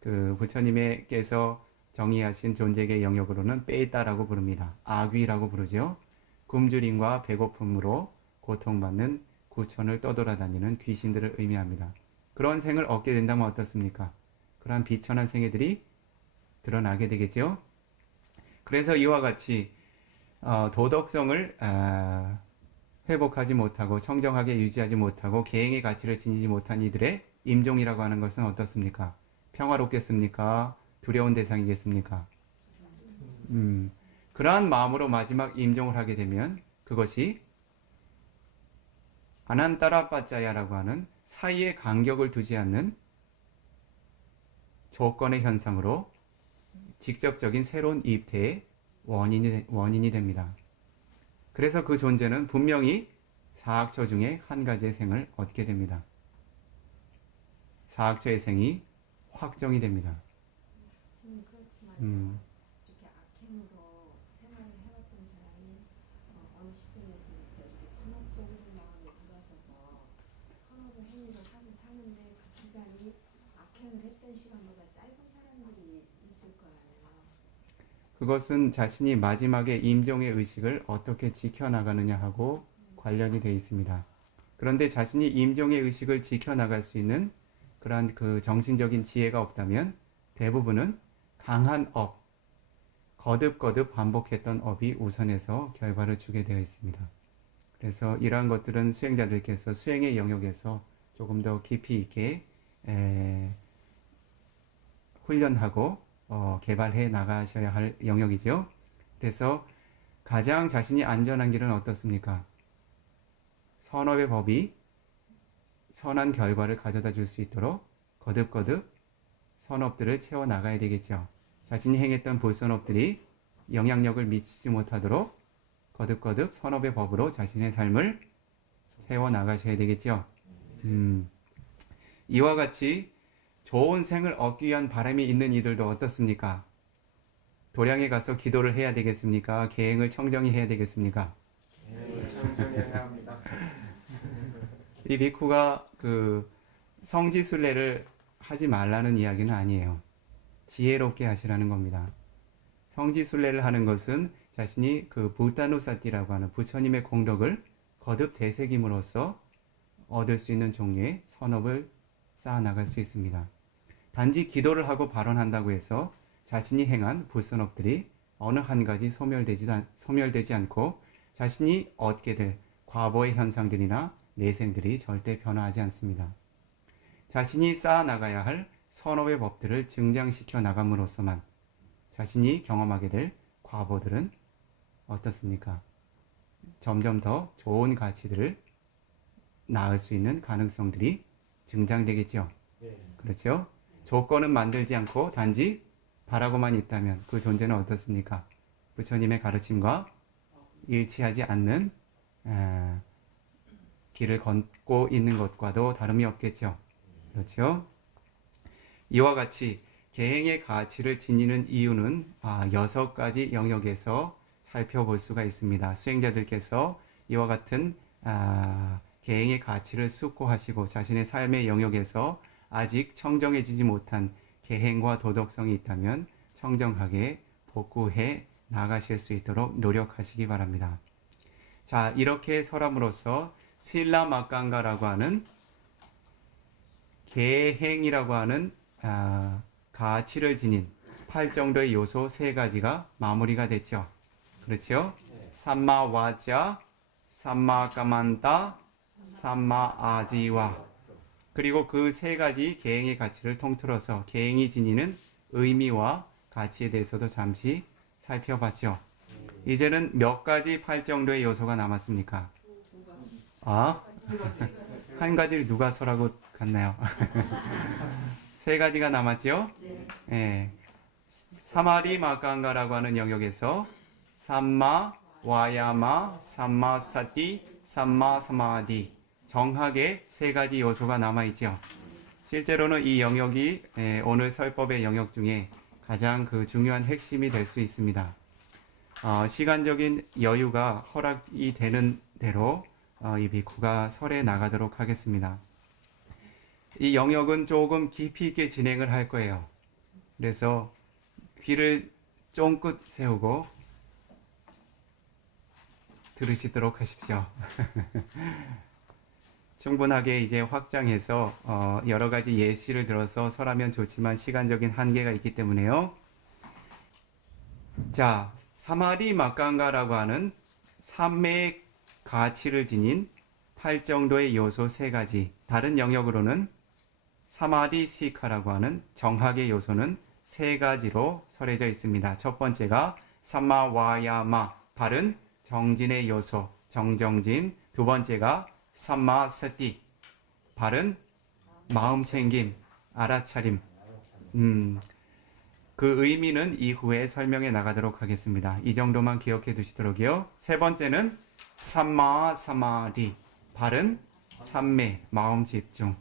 그 부처님께서 정의하신 존재의 영역으로는 빼있다라고 부릅니다. 아귀라고 부르죠. 굶주림과 배고픔으로 고통받는 구천을 떠돌아다니는 귀신들을 의미합니다. 그런 생을 얻게 된다면 어떻습니까? 그러한 비천한 생애들이 드러나게 되겠죠. 그래서 이와 같이 도덕성을 회복하지 못하고 청정하게 유지하지 못하고 계행의 가치를 지니지 못한 이들의 임종이라고 하는 것은 어떻습니까? 평화롭겠습니까? 두려운 대상이겠습니까? 그러한 마음으로 마지막 임종을 하게 되면 그것이 아난따라빠짜야라고 하는 사이에 간격을 두지 않는 조건의 현상으로 직접적인 새로운 입퇴의 원인이 됩니다. 그래서 그 존재는 분명히 사악처 중에 한 가지의 생을 얻게 됩니다. 사악처의 생이 확정이 됩니다. 그렇지만 이렇게 악행으로 생활을 해왔던 사람이 어느 시점에서부터 이렇게 선업적으로 마음에 들어서서 선업의 행위를 하고 사는데 그 기간이 악행을 했던 시간보다 짧은 사람들이 있을 거라네요. 그것은 자신이 마지막에 임종의 의식을 어떻게 지켜나가느냐 하고 관련이 되어 있습니다. 그런데 자신이 임종의 의식을 지켜나갈 수 있는 그러한 그 정신적인 지혜가 없다면 대부분은 강한 업, 거듭거듭 반복했던 업이 우선해서 결과를 주게 되어 있습니다. 그래서 이러한 것들은 수행자들께서 수행의 영역에서 조금 더 깊이 있게 훈련하고 개발해 나가셔야 할 영역이죠. 그래서 가장 자신이 안전한 길은 어떻습니까? 선업의 법이 선한 결과를 가져다 줄 수 있도록 거듭거듭 선업들을 채워나가야 되겠죠. 자신이 행했던 불선업들이 영향력을 미치지 못하도록 거듭거듭 선업의 법으로 자신의 삶을 채워나가셔야 되겠죠. 이와 같이 좋은 생을 얻기 위한 바람이 있는 이들도 어떻습니까? 도량에 가서 기도를 해야 되겠습니까? 계행을 청정히 해야 되겠습니까? 청정해야 합니다. 이 비쿠가 그 성지순례를 하지 말라는 이야기는 아니에요. 지혜롭게 하시라는 겁니다. 성지순례를 하는 것은 자신이 그 부다누사띠라고 하는 부처님의 공덕을 거듭 되새김으로써 얻을 수 있는 종류의 선업을 쌓아나갈 수 있습니다. 단지 기도를 하고 발언한다고 해서 자신이 행한 불선업들이 어느 한 가지 소멸되지 않고 자신이 얻게 될 과보의 현상들이나 내생들이 절대 변화하지 않습니다. 자신이 쌓아나가야 할 선업의 법들을 증장시켜 나감으로써만 자신이 경험하게 될 과보들은 어떻습니까? 점점 더 좋은 가치들을 낳을 수 있는 가능성들이 증장되겠죠. 그렇죠? 조건은 만들지 않고 단지 바라고만 있다면 그 존재는 어떻습니까? 부처님의 가르침과 일치하지 않는 길을 걷고 있는 것과도 다름이 없겠죠. 그렇죠? 이와 같이 계행의 가치를 지니는 이유는 6가지 영역에서 살펴볼 수가 있습니다. 수행자들께서 이와 같은 계행의 가치를 숙고하시고 자신의 삶의 영역에서 아직 청정해지지 못한 계행과 도덕성이 있다면 청정하게 복구해 나가실 수 있도록 노력하시기 바랍니다. 자, 이렇게 설함으로써 실라마깡가라고 하는 계행이라고 하는 가치를 지닌 8정도의 요소 3가지가 마무리가 됐죠. 그렇죠? 삼마와자, 삼마까만타, 삼마아지와. 그리고 그 3가지 계행의 가치를 통틀어서 계행이 지니는 의미와 가치에 대해서도 잠시 살펴봤죠. 이제는 몇 가지 팔 정도의 요소가 남았습니까? 아, 한 가지를 누가 서라고 갔나요? 세 가지가 남았죠? 예. 사마리 마간가라고 하는 영역에서 삼마 와야마, 삼마 사티, 삼마 사마디 정확하게 세 가지 요소가 남아있죠. 실제로는 이 영역이 오늘 설법의 영역 중에 가장 그 중요한 핵심이 될 수 있습니다. 시간적인 여유가 허락이 되는 대로 이 비쿠가 설에 나가도록 하겠습니다. 이 영역은 조금 깊이 있게 진행을 할 거예요. 그래서 귀를 쫑긋 세우고 들으시도록 하십시오. 충분하게 이제 확장해서 여러 가지 예시를 들어서 설하면 좋지만 시간적인 한계가 있기 때문에요. 자, 사마리 마간가라고 하는 삼매의 가치를 지닌 8 정도의 요소 3가지. 다른 영역으로는 사마디 시카라고 하는 정학의 요소는 3가지로 설해져 있습니다. 첫 번째가 삼마와야마, 바른 정진의 요소, 정정진. 두 번째가 삼마사티, 바른 마음 챙김, 알아차림. 그 의미는 이후에 설명해 나가도록 하겠습니다. 이 정도만 기억해 두시도록요. 세 번째는 삼마사마디, 바른 삼매, 마음 집중.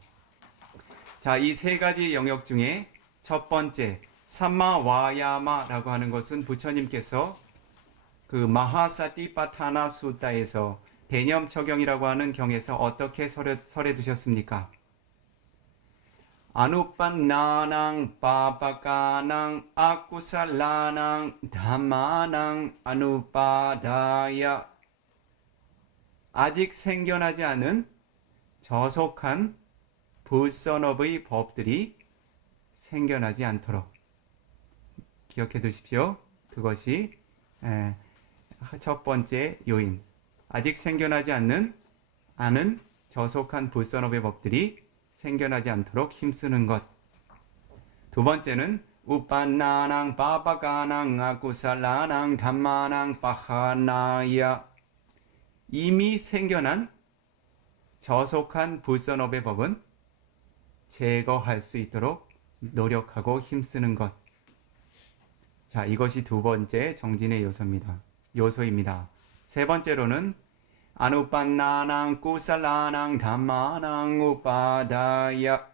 자, 이 3가지 영역 중에 첫 번째 삼마와야마라고 하는 것은 부처님께서 그 마하사티파타나 수타에서 대념 처경이라고 하는 경에서 어떻게 설해 두셨습니까? 아누빤나낭 빠빠까낭 아쿠살라낭 담마낭 아누빠다야, 아직 생겨나지 않은 저속한 불선업의 법들이 생겨나지 않도록 기억해 두십시오. 그것이 첫 번째 요인. 아직 생겨나지 않는 저속한 불선업의 법들이 생겨나지 않도록 힘쓰는 것. 두 번째는 우빤나낭 빠바가낭 아쿠살라낭 담마낭 빠하나야, 이미 생겨난 저속한 불선업의 법은 제거할 수 있도록 노력하고 힘쓰는 것. 자, 이것이 두 번째 정진의 요소입니다. 세 번째로는 아누빤나낭 꾸살라낭 담마낭 우빠다야,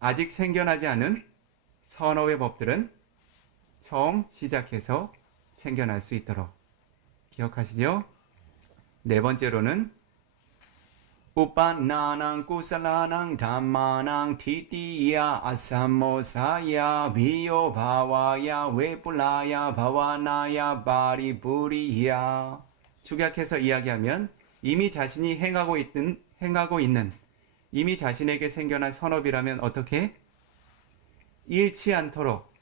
아직 생겨나지 않은 선업의 법들은 처음 시작해서 생겨날 수 있도록 기억하시죠? 네 번째로는 우빤나낭 꾸살라낭 담마낭 티티야 아삼모사야 비요바와야 웨불라야 바와나야 바리부리야. 축약해서 이야기하면 이미 자신이 행하고 있는 이미 자신에게 생겨난 선업이라면 어떻게? 잃지 않도록,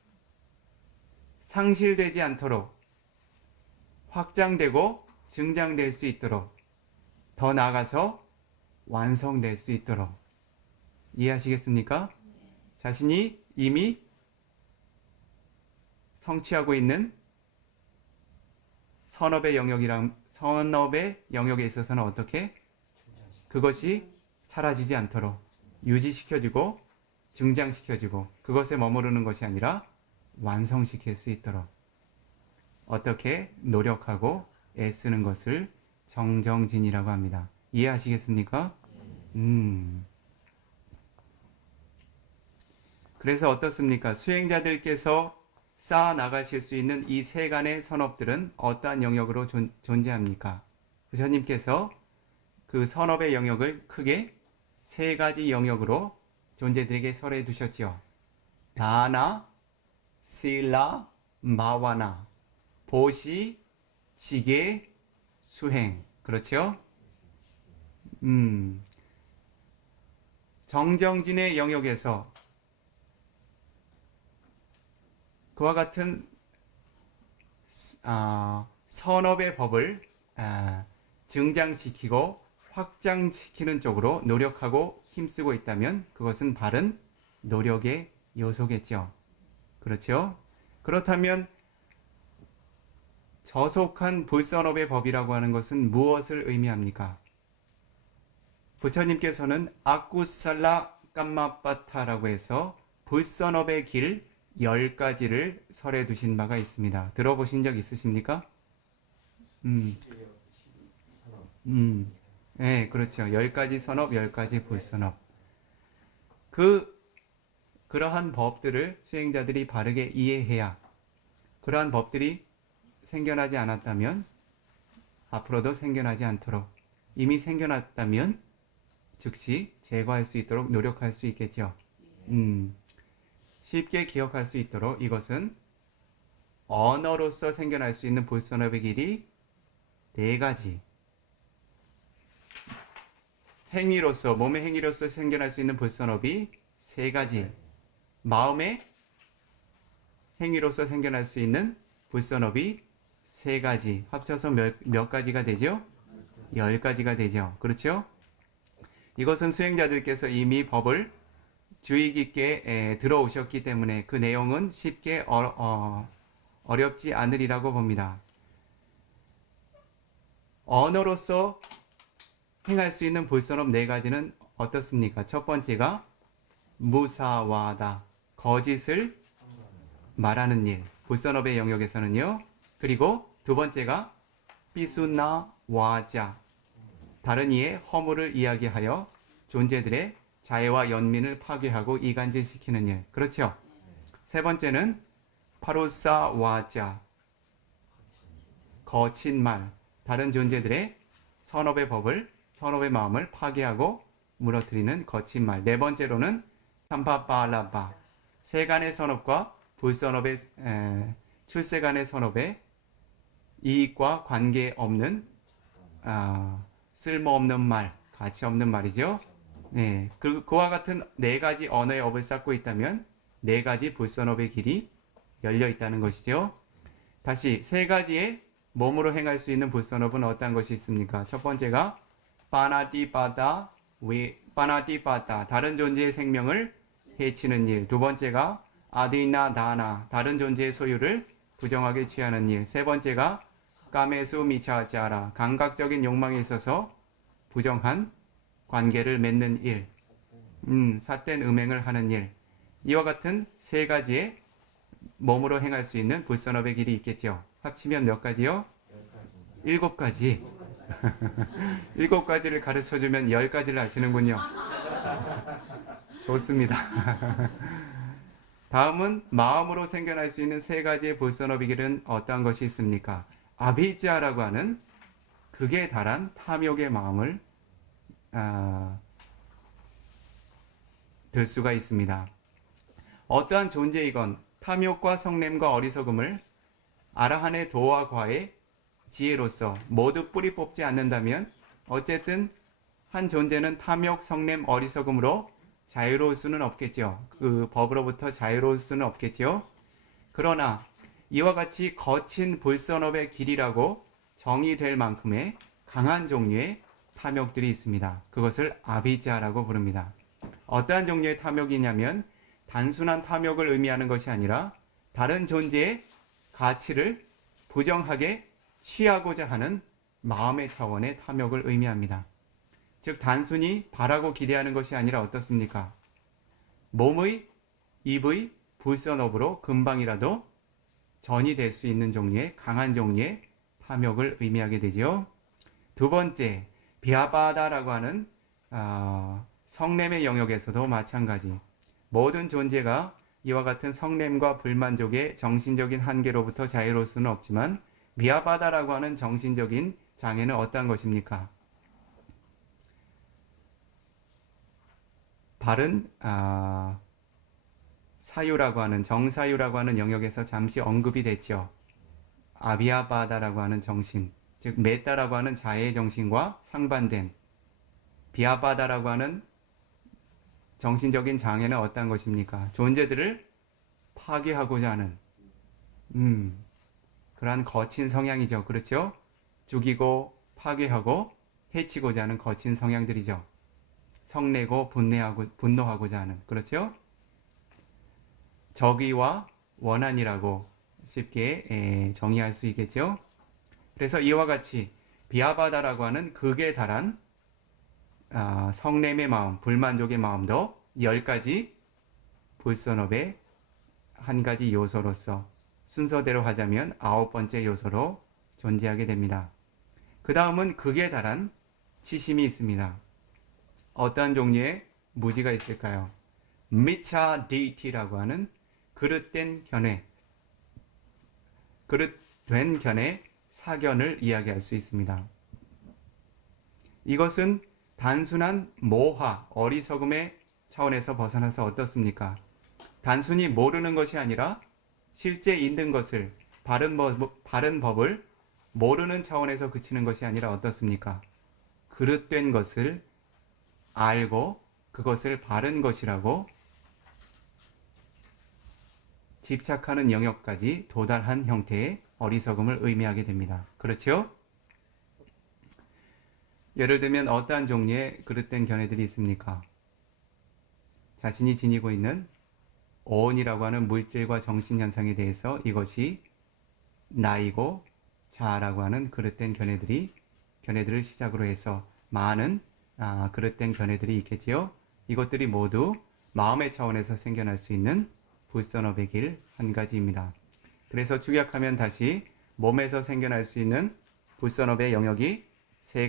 상실되지 않도록, 확장되고 증장될 수 있도록, 더 나아가서 완성될 수 있도록. 이해하시겠습니까? 자신이 이미 성취하고 있는 선업의 영역에 있어서는 어떻게? 그것이 사라지지 않도록 유지시켜주고 증장시켜주고, 그것에 머무르는 것이 아니라 완성시킬 수 있도록 어떻게 노력하고 애쓰는 것을 정정진이라고 합니다. 이해하시겠습니까? 그래서 어떻습니까? 수행자들께서 쌓아 나가실 수 있는 이 세간의 선업들은 어떠한 영역으로 존재합니까? 부처님께서 그 선업의 영역을 크게 3가지 영역으로 존재들에게 설해 두셨지요. 다나, 실라, 마와나. 보시, 지계, 수행. 그렇죠? 정정진의 영역에서 그와 같은 선업의 법을 증장시키고 확장시키는 쪽으로 노력하고 힘쓰고 있다면 그것은 바른 노력의 요소겠죠. 그렇죠? 그렇다면 저속한 불선업의 법이라고 하는 것은 무엇을 의미합니까? 부처님께서는 아쿠살라 깜마빠타라고 해서 불선업의 길 10가지를 설해 두신 바가 있습니다. 들어보신 적 있으십니까? 네, 그렇죠. 10가지 선업, 10가지 불선업. 그러한 법들을 수행자들이 바르게 이해해야 그러한 법들이 생겨나지 않았다면 앞으로도 생겨나지 않도록 이미 생겨났다면 즉시 제거할 수 있도록 노력할 수 있겠죠. 쉽게 기억할 수 있도록 이것은 언어로서 생겨날 수 있는 불선업의 길이 4가지. 행위로서, 몸의 행위로서 생겨날 수 있는 불선업이 3가지. 마음의 행위로서 생겨날 수 있는 불선업이 3가지. 합쳐서 몇 가지가 되죠? 10가지가 되죠. 그렇죠? 이것은 수행자들께서 이미 법을 주의 깊게 들어오셨기 때문에 그 내용은 쉽게 어렵지 않으리라고 봅니다. 언어로서 행할 수 있는 불선업 4가지는 어떻습니까? 첫 번째가 무사와다, 거짓을 말하는 일, 불선업의 영역에서는요. 그리고 두 번째가 비수나 와자, 다른 이의 허물을 이야기하여 존재들의 자애와 연민을 파괴하고 이간질시키는 일. 그렇죠? 세 번째는 파루사 와자, 거친 말, 다른 존재들의 선업의 법을, 선업의 마음을 파괴하고 무너뜨리는 거친 말. 네 번째로는 삼파파라바, 세간의 선업과 불선업의 출세간의 선업의 이익과 관계없는 쓸모없는 말, 가치 없는 말이죠. 네, 그와 같은 4가지 언어의 업을 쌓고 있다면 4가지 불선업의 길이 열려 있다는 것이죠. 다시 3가지의 몸으로 행할 수 있는 불선업은 어떤 것이 있습니까? 첫 번째가 파나티파다, 다른 존재의 생명을 해치는 일. 두 번째가 아디나 다나, 다른 존재의 소유를 부정하게 취하는 일. 세 번째가 까메수 미차자라, 감각적인 욕망에 있어서 부정한 관계를 맺는 일. 삿된 음행을 하는 일. 이와 같은 3가지의 몸으로 행할 수 있는 불선업의 길이 있겠죠. 합치면 몇 가지요? 7가지. 7가지를 가르쳐주면 10가지를 하시는군요. 좋습니다. 다음은 마음으로 생겨날 수 있는 3가지의 불선업의 길은 어떠한 것이 있습니까? 아비자라고 하는 극에 달한 탐욕의 마음을 들 수가 있습니다. 어떠한 존재이건 탐욕과 성냄과 어리석음을 아라한의 도와 과의 지혜로서 모두 뿌리 뽑지 않는다면 어쨌든 한 존재는 탐욕, 성냄, 어리석음으로 자유로울 수는 없겠죠. 그 법으로부터 자유로울 수는 없겠죠. 그러나 이와 같이 거친 불선업의 길이라고 정의될 만큼의 강한 종류의 탐욕들이 있습니다. 그것을 아비자라고 부릅니다. 어떠한 종류의 탐욕이냐면 단순한 탐욕을 의미하는 것이 아니라 다른 존재의 가치를 부정하게 취하고자 하는 마음의 차원의 탐욕을 의미합니다. 즉 단순히 바라고 기대하는 것이 아니라 어떻습니까? 몸의, 입의 불선업으로 금방이라도 전이 될 수 있는 종류의 강한 종류의 탐욕을 의미하게 되죠. 두 번째, 비아바다라고 하는 성냄의 영역에서도 마찬가지. 모든 존재가 이와 같은 성냄과 불만족의 정신적인 한계로부터 자유로울 수는 없지만 비아바다라고 하는 정신적인 장애는 어떠한 것입니까? 바른 사유라고 하는 정사유라고 하는 영역에서 잠시 언급이 됐죠. 아비아바다라고 하는 정신, 즉 메타라고 하는 자애의 정신과 상반된 비아바다라고 하는 정신적인 장애는 어떤 것입니까? 존재들을 파괴하고자 하는 그러한 거친 성향이죠. 그렇죠? 죽이고 파괴하고 해치고자 하는 거친 성향들이죠. 성내고 분노하고자 하는. 그렇죠? 적의와 원한이라고 쉽게 정의할 수 있겠죠. 그래서 이와 같이 비아바다라고 하는 극에 달한 성냄의 마음, 불만족의 마음도 10가지 불선업의 한 가지 요소로서 순서대로 하자면 9번째 요소로 존재하게 됩니다. 그 다음은 극에 달한 치심이 있습니다. 어떠한 종류의 무지가 있을까요? 미차 데이티라고 하는 그릇된 견해, 그릇된 견해, 사견을 이야기할 수 있습니다. 이것은 단순한 모화, 어리석음의 차원에서 벗어나서 어떻습니까? 단순히 모르는 것이 아니라 실제 있는 것을, 바른 법을 모르는 차원에서 그치는 것이 아니라 어떻습니까? 그릇된 것을 알고 그것을 바른 것이라고 집착하는 영역까지 도달한 형태의 어리석음을 의미하게 됩니다. 그렇죠? 예를 들면 어떠한 종류의 그릇된 견해들이 있습니까? 자신이 지니고 있는 오온이라고 하는 물질과 정신현상에 대해서 이것이 나이고 자아라고 하는 그릇된 견해들을 시작으로 해서 많은 그릇된 견해들이 있겠지요. 이것들이 모두 마음의 차원에서 생겨날 수 있는 불선업의 길 한 가지입니다. 그래서 축약하면 다시 몸에서 생겨날 수 있는 불선업의 영역이 네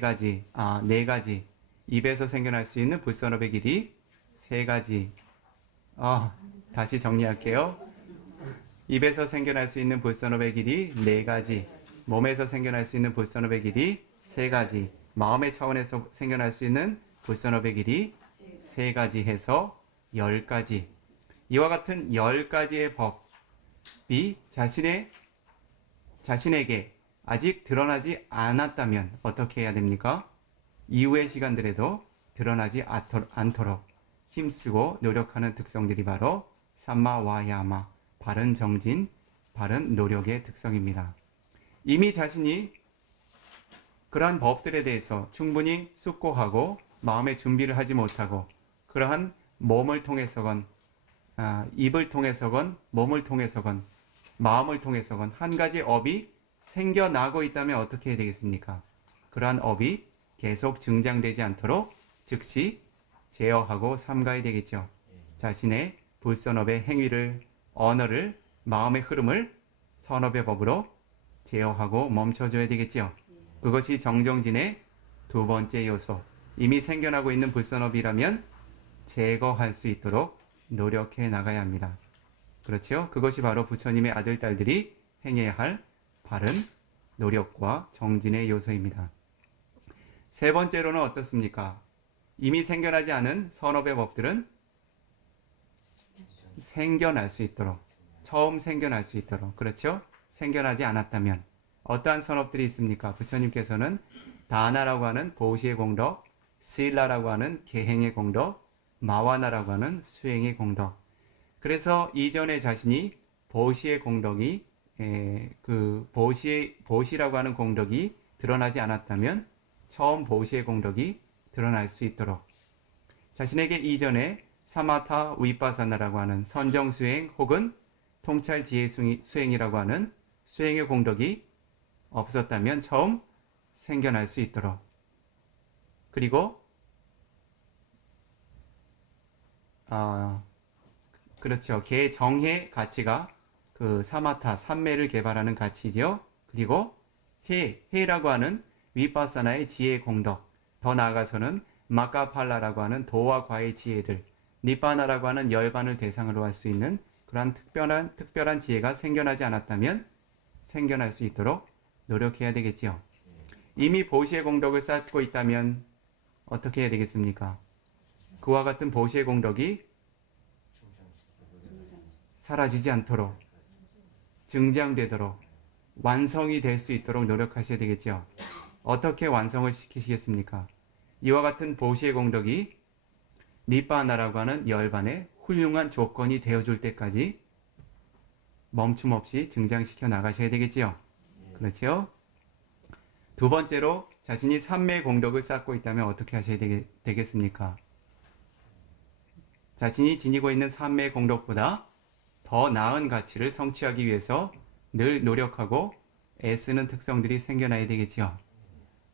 가지. 입에서 생겨날 수 있는 불선업의 길이 3가지. 다시 정리할게요. 입에서 생겨날 수 있는 불선업의 길이 4가지. 몸에서 생겨날 수 있는 불선업의 길이 3가지. 마음의 차원에서 생겨날 수 있는 불선업의 길이 3가지 해서 10가지. 이와 같은 10가지의 법이 자신에게 아직 드러나지 않았다면 어떻게 해야 됩니까? 이후의 시간들에도 드러나지 않도록 힘쓰고 노력하는 특성들이 바로 삼마와야마, 바른 정진, 바른 노력의 특성입니다. 이미 자신이 그러한 법들에 대해서 충분히 숙고하고 마음의 준비를 하지 못하고 그러한 몸을 통해서건 입을 통해서건 몸을 통해서건 마음을 통해서건 한 가지 업이 생겨나고 있다면 어떻게 해야 되겠습니까? 그러한 업이 계속 증장되지 않도록 즉시 제어하고 삼가야 되겠죠. 자신의 불선업의 행위를, 언어를, 마음의 흐름을 선업의 법으로 제어하고 멈춰줘야 되겠죠. 그것이 정정진의 2번째 요소. 이미 생겨나고 있는 불선업이라면 제거할 수 있도록 노력해 나가야 합니다. 그렇죠? 그것이 바로 부처님의 아들, 딸들이 행해야 할 바른 노력과 정진의 요소입니다. 3번째로는 어떻습니까? 이미 생겨나지 않은 선업의 법들은 생겨날 수 있도록, 처음 생겨날 수 있도록, 그렇죠? 생겨나지 않았다면 어떠한 선업들이 있습니까? 부처님께서는 다나라고 하는 보시의 공덕, 실라라고 하는 계행의 공덕, 마와나라고 하는 수행의 공덕. 그래서 이전에 자신이 보시의 공덕이 보시라고 하는 공덕이 드러나지 않았다면 처음 보시의 공덕이 드러날 수 있도록 자신에게 이전에 사마타 위파사나라고 하는 선정 수행 혹은 통찰 지혜 수행이라고 하는 수행의 공덕이 없었다면 처음 생겨날 수 있도록 그리고 그렇죠. 개정해 가치가 그 사마타, 삼매를 개발하는 가치죠. 그리고 해라고 하는 위파사나의 지혜 공덕, 더 나아가서는 마카팔라라고 하는 도와 과의 지혜들, 니빠나라고 하는 열반을 대상으로 할 수 있는 그러한 특별한 지혜가 생겨나지 않았다면 생겨날 수 있도록 노력해야 되겠지요. 이미 보시의 공덕을 쌓고 있다면 어떻게 해야 되겠습니까? 그와 같은 보시의 공덕이 사라지지 않도록 증장되도록 완성이 될 수 있도록 노력하셔야 되겠죠. 어떻게 완성을 시키시겠습니까? 이와 같은 보시의 공덕이 니빠나라고 하는 열반의 훌륭한 조건이 되어줄 때까지 멈춤 없이 증장시켜 나가셔야 되겠지요. 그렇죠? 2번째로 자신이 삼매 공덕을 쌓고 있다면 어떻게 하셔야 되겠습니까? 자신이 지니고 있는 삼매 공덕보다 더 나은 가치를 성취하기 위해서 늘 노력하고 애쓰는 특성들이 생겨나야 되겠지요.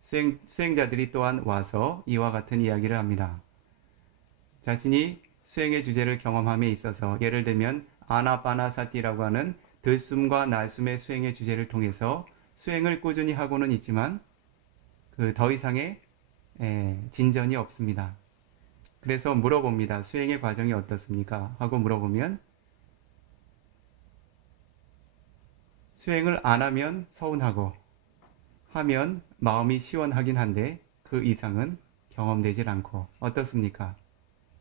수행자들이 또한 와서 이와 같은 이야기를 합니다. 자신이 수행의 주제를 경험함에 있어서 예를 들면 아나파나사티라고 하는 들숨과 날숨의 수행의 주제를 통해서 수행을 꾸준히 하고는 있지만 그 더 이상의 진전이 없습니다. 그래서 물어봅니다. 수행의 과정이 어떻습니까? 하고 물어보면 수행을 안 하면 서운하고 하면 마음이 시원하긴 한데 그 이상은 경험되질 않고 어떻습니까?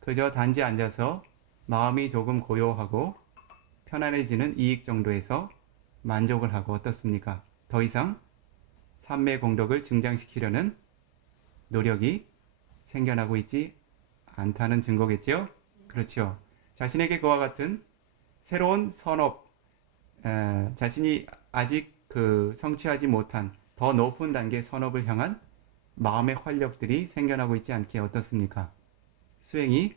그저 단지 앉아서 마음이 조금 고요하고 편안해지는 이익 정도에서 만족을 하고 어떻습니까? 더 이상 삼매 공덕을 증장시키려는 노력이 생겨나고 있지 않다는 증거겠죠? 그렇죠. 자신에게 그와 같은 새로운 선업, 자신이 아직 성취하지 못한 더 높은 단계의 선업을 향한 마음의 활력들이 생겨나고 있지 않게 어떻습니까? 수행이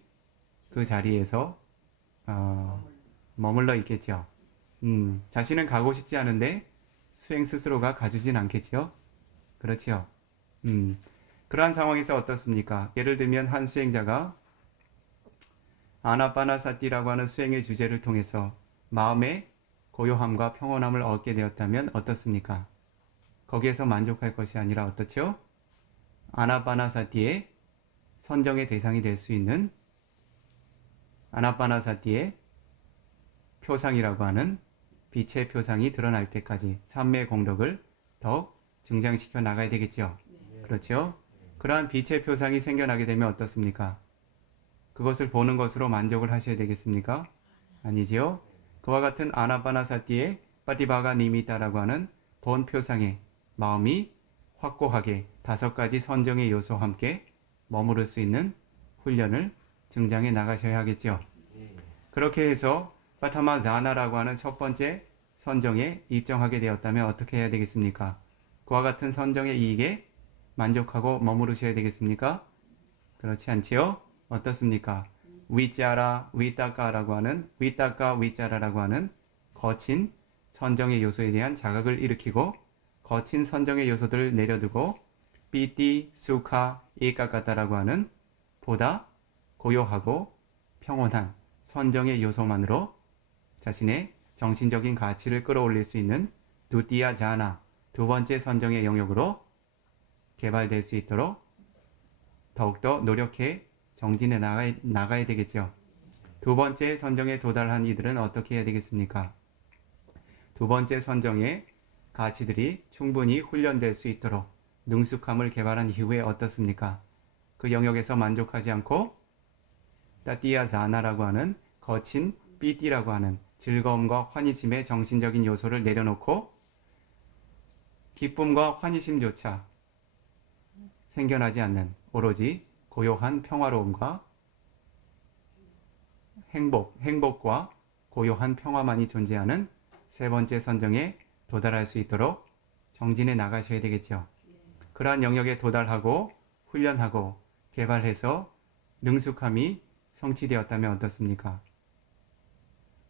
그 자리에서 머물러 있겠죠. 자신은 가고 싶지 않은데 수행 스스로가 가주진 않겠죠. 그렇죠. 그러한 상황에서 어떻습니까? 예를 들면 한 수행자가 아나파나사티라고 하는 수행의 주제를 통해서 마음의 고요함과 평온함을 얻게 되었다면 어떻습니까? 거기에서 만족할 것이 아니라 어떻죠? 아나파나사티의 선정의 대상이 될 수 있는 아나파나사티의 표상이라고 하는 빛의 표상이 드러날 때까지 삼매의 공덕을 더욱 증장시켜 나가야 되겠죠. 그렇죠? 그러한 빛의 표상이 생겨나게 되면 어떻습니까? 그것을 보는 것으로 만족을 하셔야 되겠습니까? 아니지요. 그와 같은 아나파나사티의 파티바가 니미타라고 하는 본 표상에 마음이 확고하게 5가지 선정의 요소와 함께 머무를 수 있는 훈련을 증장해 나가셔야 하겠죠. 그렇게 해서 파타마자나라고 하는 첫 번째 선정에 입정하게 되었다면 어떻게 해야 되겠습니까? 그와 같은 선정의 이익에 만족하고 머무르셔야 되겠습니까? 그렇지 않지요? 어떻습니까? 위짜라, 위따까라고 하는 위따까, 위짜라라고 하는 거친 선정의 요소에 대한 자각을 일으키고 거친 선정의 요소들을 내려두고 삐띠, 수카, 에까까타라고 하는 보다 고요하고 평온한 선정의 요소만으로 자신의 정신적인 가치를 끌어올릴 수 있는 두띠야 자나, 두 번째 선정의 영역으로 개발될 수 있도록 더욱더 노력해 정진해 나가야 되겠죠. 두 번째 선정에 도달한 이들은 어떻게 해야 되겠습니까? 두 번째 선정의 가치들이 충분히 훈련될 수 있도록 능숙함을 개발한 이후에 어떻습니까? 그 영역에서 만족하지 않고 따띠야 자나라고 하는 거친 삐띠라고 하는 즐거움과 환희심의 정신적인 요소를 내려놓고 기쁨과 환희심조차 생겨나지 않는 오로지 고요한 평화로움과 행복과 고요한 평화만이 존재하는 세 번째 선정에 도달할 수 있도록 정진해 나가셔야 되겠죠. 그러한 영역에 도달하고 훈련하고 개발해서 능숙함이 성취되었다면 어떻습니까?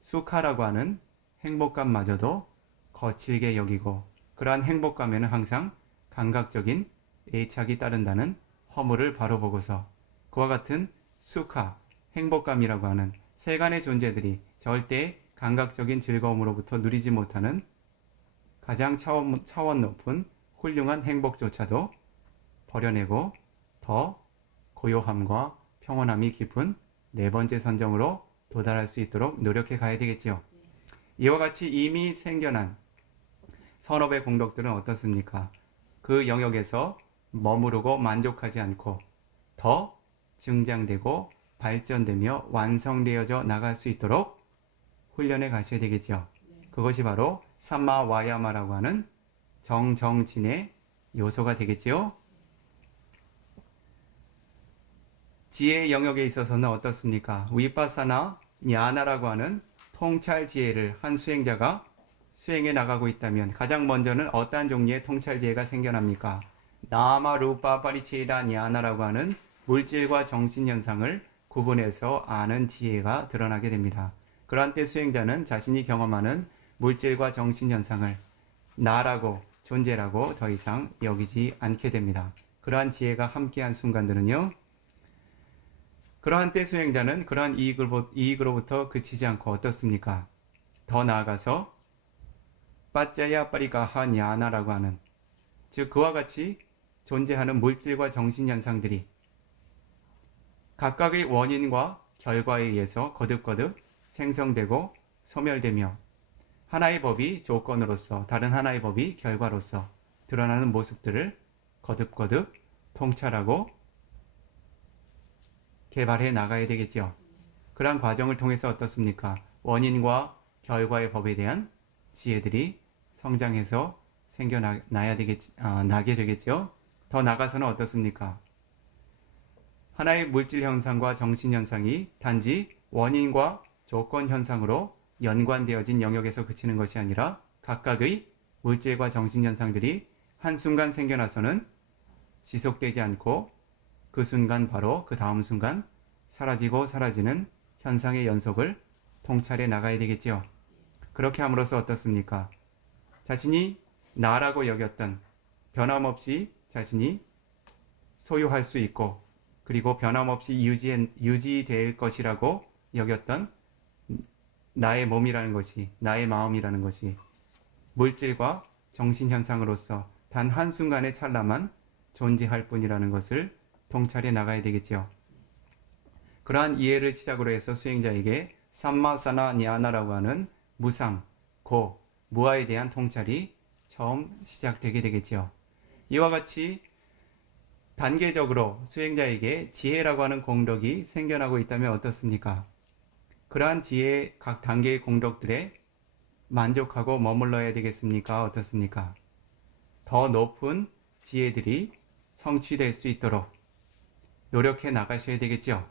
수카라고 하는 행복감마저도 거칠게 여기고 그러한 행복감에는 항상 감각적인 애착이 따른다는 허물을 바로 보고서 그와 같은 수카, 행복감이라고 하는 세간의 존재들이 절대 감각적인 즐거움으로부터 누리지 못하는 가장 차원 높은 훌륭한 행복조차도 버려내고 더 고요함과 평온함이 깊은 네 번째 선정으로 도달할 수 있도록 노력해 가야 되겠지요. 이와 같이 이미 생겨난 선업의 공덕들은 어떻습니까? 그 영역에서 머무르고 만족하지 않고 더 증장되고 발전되며 완성되어져 나갈 수 있도록 훈련해 가셔야 되겠죠. 그것이 바로 삼마와야마라고 하는 정정진의 요소가 되겠지요. 지혜의 영역에 있어서는 어떻습니까? 위파사나 냐나라고 하는 통찰 지혜를 한 수행자가 수행해 나가고 있다면 가장 먼저는 어떠한 종류의 통찰 지혜가 생겨납니까? 나마 루파 파리체이다 냐나라고 하는 물질과 정신 현상을 구분해서 아는 지혜가 드러나게 됩니다. 그러한 때 수행자는 자신이 경험하는 물질과 정신 현상을 나라고 존재라고 더 이상 여기지 않게 됩니다. 그러한 지혜가 함께한 순간들은요. 그러한 때 수행자는 그러한 이익으로부터 그치지 않고 어떻습니까? 더 나아가서 빠짜야 빠리가하 냐나라고 하는, 즉 그와 같이 존재하는 물질과 정신현상들이 각각의 원인과 결과에 의해서 거듭거듭 생성되고 소멸되며 하나의 법이 조건으로서 다른 하나의 법이 결과로서 드러나는 모습들을 거듭거듭 통찰하고 개발해 나가야 되겠죠. 그러한 과정을 통해서 어떻습니까? 원인과 결과의 법에 대한 지혜들이 성장해서 나게 되겠죠. 더 나아가서는 어떻습니까? 하나의 물질 현상과 정신 현상이 단지 원인과 조건 현상으로 연관되어진 영역에서 그치는 것이 아니라 각각의 물질과 정신 현상들이 한순간 생겨나서는 지속되지 않고 그 순간 바로 그 다음 순간 사라지고 사라지는 현상의 연속을 통찰해 나가야 되겠지요. 그렇게 함으로써 어떻습니까? 자신이 나라고 여겼던, 변함없이 자신이 소유할 수 있고 그리고 변함없이 유지될 것이라고 여겼던 나의 몸이라는 것이, 나의 마음이라는 것이 물질과 정신현상으로서 단 한순간의 찰나만 존재할 뿐이라는 것을 통찰해 나가야 되겠죠. 그러한 이해를 시작으로 해서 수행자에게 삼마사나 냐나라고 하는 무상, 고, 무아에 대한 통찰이 처음 시작되게 되겠죠. 이와 같이 단계적으로 수행자에게 지혜라고 하는 공덕이 생겨나고 있다면 어떻습니까? 그러한 지혜의 각 단계의 공덕들에 만족하고 머물러야 되겠습니까? 어떻습니까? 더 높은 지혜들이 성취될 수 있도록 노력해 나가셔야 되겠죠.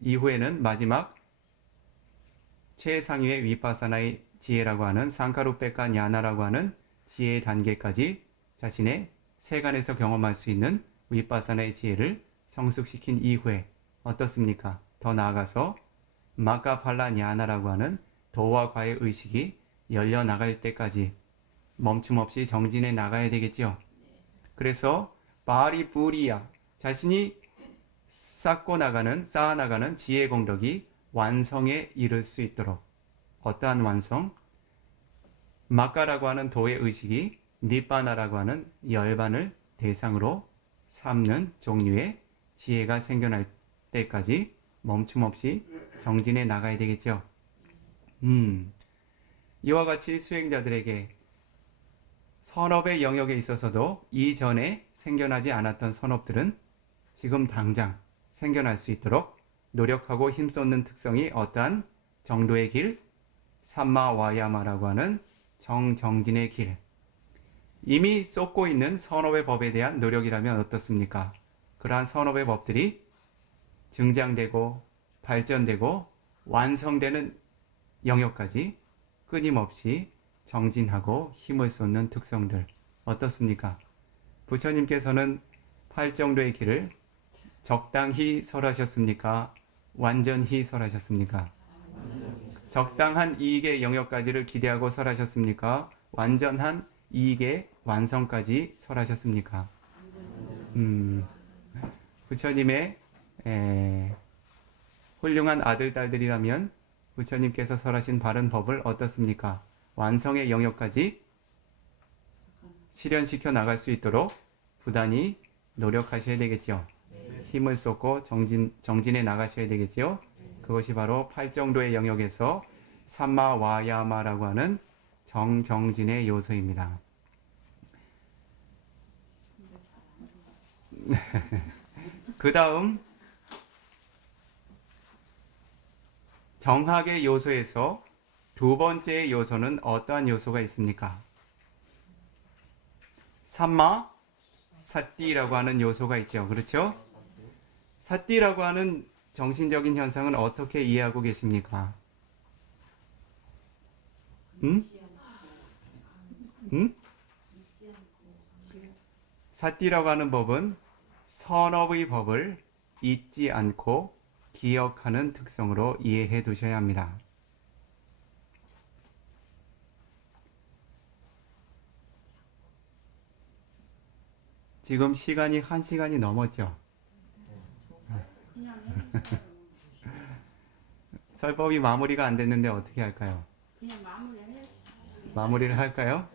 이후에는 마지막 최상위의 위파사나의 지혜라고 하는 상카루페카 냐나라고 하는 지혜의 단계까지 자신의 세간에서 경험할 수 있는 위파사나의 지혜를 성숙시킨 이후에 어떻습니까? 더 나아가서 마카팔라 냐나라고 하는 도와 과의 의식이 열려나갈 때까지 멈춤 없이 정진해 나가야 되겠지요. 그래서 바리뿌리야, 자신이 쌓아나가는 지혜 공덕이 완성에 이를 수 있도록, 어떠한 완성? 마카라고 하는 도의 의식이 니빠나라고 하는 열반을 대상으로 삼는 종류의 지혜가 생겨날 때까지 멈춤 없이 정진해 나가야 되겠죠. 이와 같이 수행자들에게 선업의 영역에 있어서도 이전에 생겨나지 않았던 선업들은 지금 당장 생겨날 수 있도록 노력하고 힘쏟는 특성이 어떠한 정도의 길, 삼마와야마라고 하는 정진의 길, 이미 쏟고 있는 선업의 법에 대한 노력이라면 어떻습니까? 그러한 선업의 법들이 증장되고 발전되고 완성되는 영역까지 끊임없이 정진하고 힘을 쏟는 특성들 어떻습니까? 부처님께서는 8정도의 길을 적당히 설하셨습니까? 완전히 설하셨습니까? 적당한 이익의 영역까지를 기대하고 설하셨습니까? 완전한 이익의 완성까지 설하셨습니까? 부처님의 훌륭한 아들, 딸들이라면 부처님께서 설하신 바른 법을 어떻습니까? 완성의 영역까지 실현시켜 나갈 수 있도록 부단히 노력하셔야 되겠죠. 힘을 쏟고 정진해 나가셔야 되겠죠. 그것이 바로 8정도의 영역에서 삼마와야마라고 하는 정진의 요소입니다. 그 다음 정학의 요소에서 두 번째 요소는 어떠한 요소가 있습니까? 삼마 사띠라고 하는 요소가 있죠. 그렇죠? 사띠라고 하는 정신적인 현상은 어떻게 이해하고 계십니까? 사띠라고 하는 법은 선업의 법을 잊지 않고 기억하는 특성으로 이해해 두셔야 합니다. 지금 시간이 1시간이 넘었죠. 그냥 해주세요. 설법이 마무리가 안 됐는데 어떻게 할까요? 그냥 마무리해. 마무리를 할까요?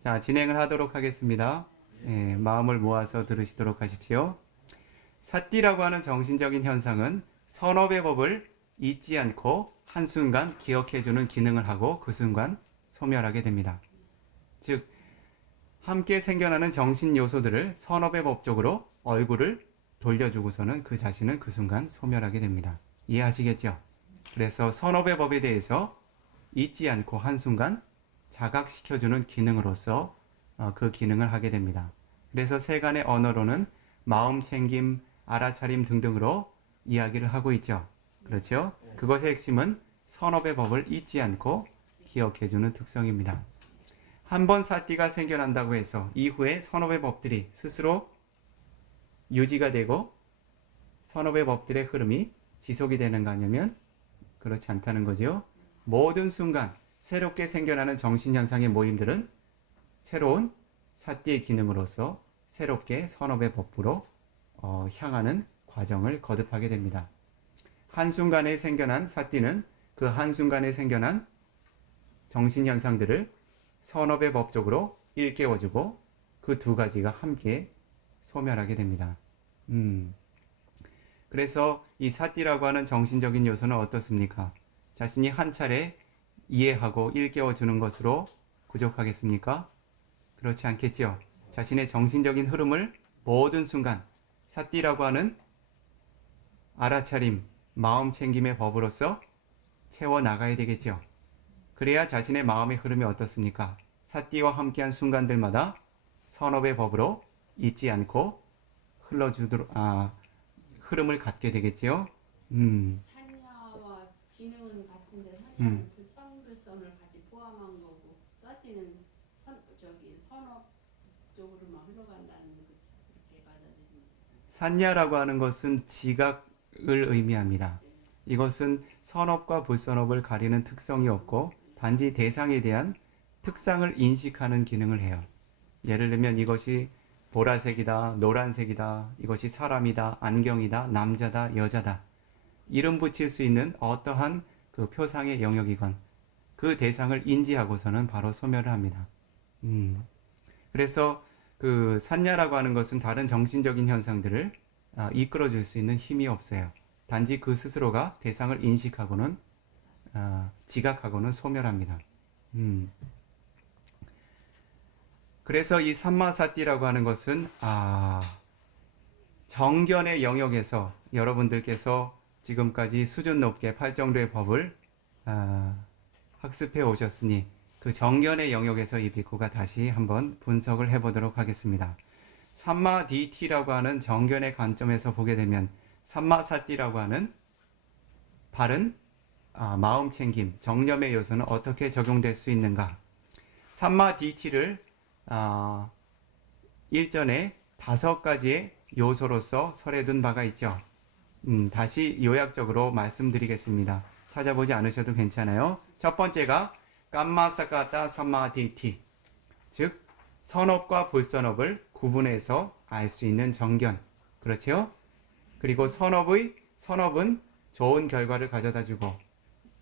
자, 진행을 하도록 하겠습니다. 예, 마음을 모아서 들으시도록 하십시오. 사띠라고 하는 정신적인 현상은 선업의 법을 잊지 않고 한순간 기억해주는 기능을 하고 그 순간 소멸하게 됩니다. 즉, 함께 생겨나는 정신 요소들을 선업의 법적으로 얼굴을 돌려주고서는 그 자신은 그 순간 소멸하게 됩니다. 이해하시겠죠? 그래서 선업의 법에 대해서 잊지 않고 한순간 자각시켜주는 기능으로서 그 기능을 하게 됩니다. 그래서 세간의 언어로는 마음 챙김, 알아차림 등등으로 이야기를 하고 있죠. 그렇죠? 그것의 핵심은 선업의 법을 잊지 않고 기억해주는 특성입니다. 한번 사띠가 생겨난다고 해서 이후에 선업의 법들이 스스로 유지가 되고 선업의 법들의 흐름이 지속이 되는가 하냐면 그렇지 않다는 거죠. 모든 순간 새롭게 생겨나는 정신현상의 모임들은 새로운 사띠의 기능으로서 새롭게 선업의 법부로 향하는 과정을 거듭하게 됩니다. 한순간에 생겨난 사띠는 그 한순간에 생겨난 정신현상들을 선업의 법적으로 일깨워주고 그 두 가지가 함께 소멸하게 됩니다. 그래서 이 사띠라고 하는 정신적인 요소는 어떻습니까? 자신이 한 차례 이해하고 일깨워주는 것으로 부족하겠습니까? 그렇지 않겠죠. 자신의 정신적인 흐름을 모든 순간 사띠라고 하는 알아차림, 마음 챙김의 법으로서 채워나가야 되겠죠. 그래야 자신의 마음의 흐름이 어떻습니까? 사띠와 함께한 순간들마다 선업의 법으로 잊지 않고 흐름을 갖게 되겠죠. 산야와 기능은 같은데 산야는 그 성불선을 같이 포함한 거고 사띠는 선업 쪽으로만 흘러간다는 거 그렇게 받아들입니다. 산야라고 하는 것은 지각을 의미합니다. 이것은 선업과 불선업을 가리는 특성이 없고 단지 대상에 대한 특성을 인식하는 기능을 해요. 예를 들면 이것이 보라색이다, 노란색이다, 이것이 사람이다, 안경이다, 남자다, 여자다. 이름 붙일 수 있는 어떠한 그 표상의 영역이건 그 대상을 인지하고서는 바로 소멸을 합니다. 그래서 그 산야라고 하는 것은 다른 정신적인 현상들을 이끌어줄 수 있는 힘이 없어요. 단지 그 스스로가 대상을 인식하고는 지각하고는 소멸합니다. 그래서 이 삼마사띠라고 하는 것은 정견의 영역에서 여러분들께서 지금까지 수준 높게 팔정도의 법을 학습해 오셨으니 그 정견의 영역에서 이 비쿠가 다시 한번 분석을 해보도록 하겠습니다. 삼마디티라고 하는 정견의 관점에서 보게 되면 삼마사띠라고 하는 바른 마음 챙김, 정념의 요소는 어떻게 적용될 수 있는가? 삼마디티를 일전에 5가지의 요소로서 설해둔 바가 있죠. 다시 요약적으로 말씀드리겠습니다. 찾아보지 않으셔도 괜찮아요. 첫 번째가 깜마사카타 삼마디티, 즉 선업과 불선업을 구분해서 알 수 있는 정견. 그렇죠? 그리고 선업은 좋은 결과를 가져다주고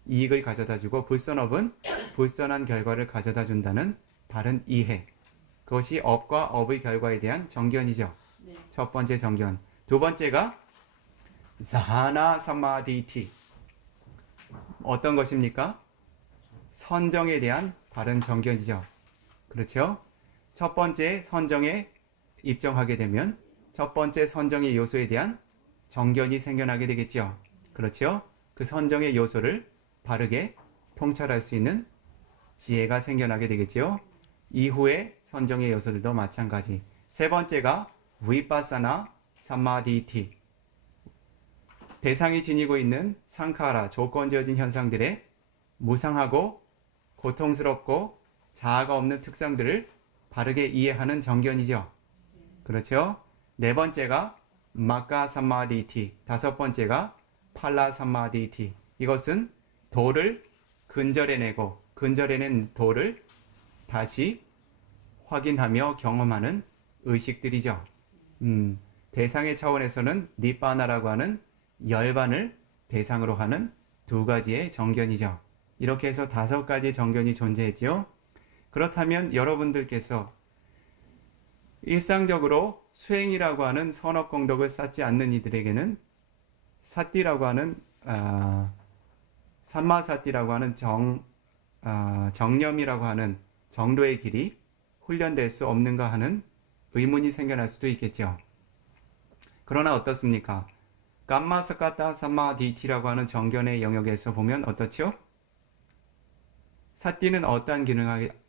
이익을 가져다주고 불선업은 불선한 결과를 가져다준다는 바른 이해. 그것이 업과 업의 결과에 대한 정견이죠. 네. 첫 번째 정견. 두 번째가 사하나 삼마디티. 어떤 것입니까? 선정에 대한 바른 정견이죠. 그렇죠? 첫 번째 선정에 입정하게 되면 첫 번째 선정의 요소에 대한 정견이 생겨나게 되겠죠. 그렇죠? 그 선정의 요소를 바르게 통찰할 수 있는 지혜가 생겨나게 되겠죠. 이후에 선정의 요소들도 마찬가지. 세 번째가 위파사나 삼마디티. 대상이 지니고 있는 상카라, 조건지어진 현상들의 무상하고 고통스럽고 자아가 없는 특성들을 바르게 이해하는 정견이죠. 그렇죠? 네 번째가 마카 삼마디티. 다섯 번째가 팔라 삼마디티. 이것은 도를 근절해내고 근절해낸 도를 다시 확인하며 경험하는 의식들이죠. 대상의 차원에서는 니빠나라고 하는 열반을 대상으로 하는 두 가지의 정견이죠. 이렇게 해서 5가지 정견이 존재했죠. 그렇다면 여러분들께서 일상적으로 수행이라고 하는 선업공덕을 쌓지 않는 이들에게는 사띠라고 하는 삼마사띠라고 하는 정념이라고 하는 정도의 길이 훈련될 수 없는가 하는 의문이 생겨날 수도 있겠죠. 그러나 어떻습니까? 감마사카타 삼마디티라고 하는 정견의 영역에서 보면 어떻죠? 사띠는 어떠한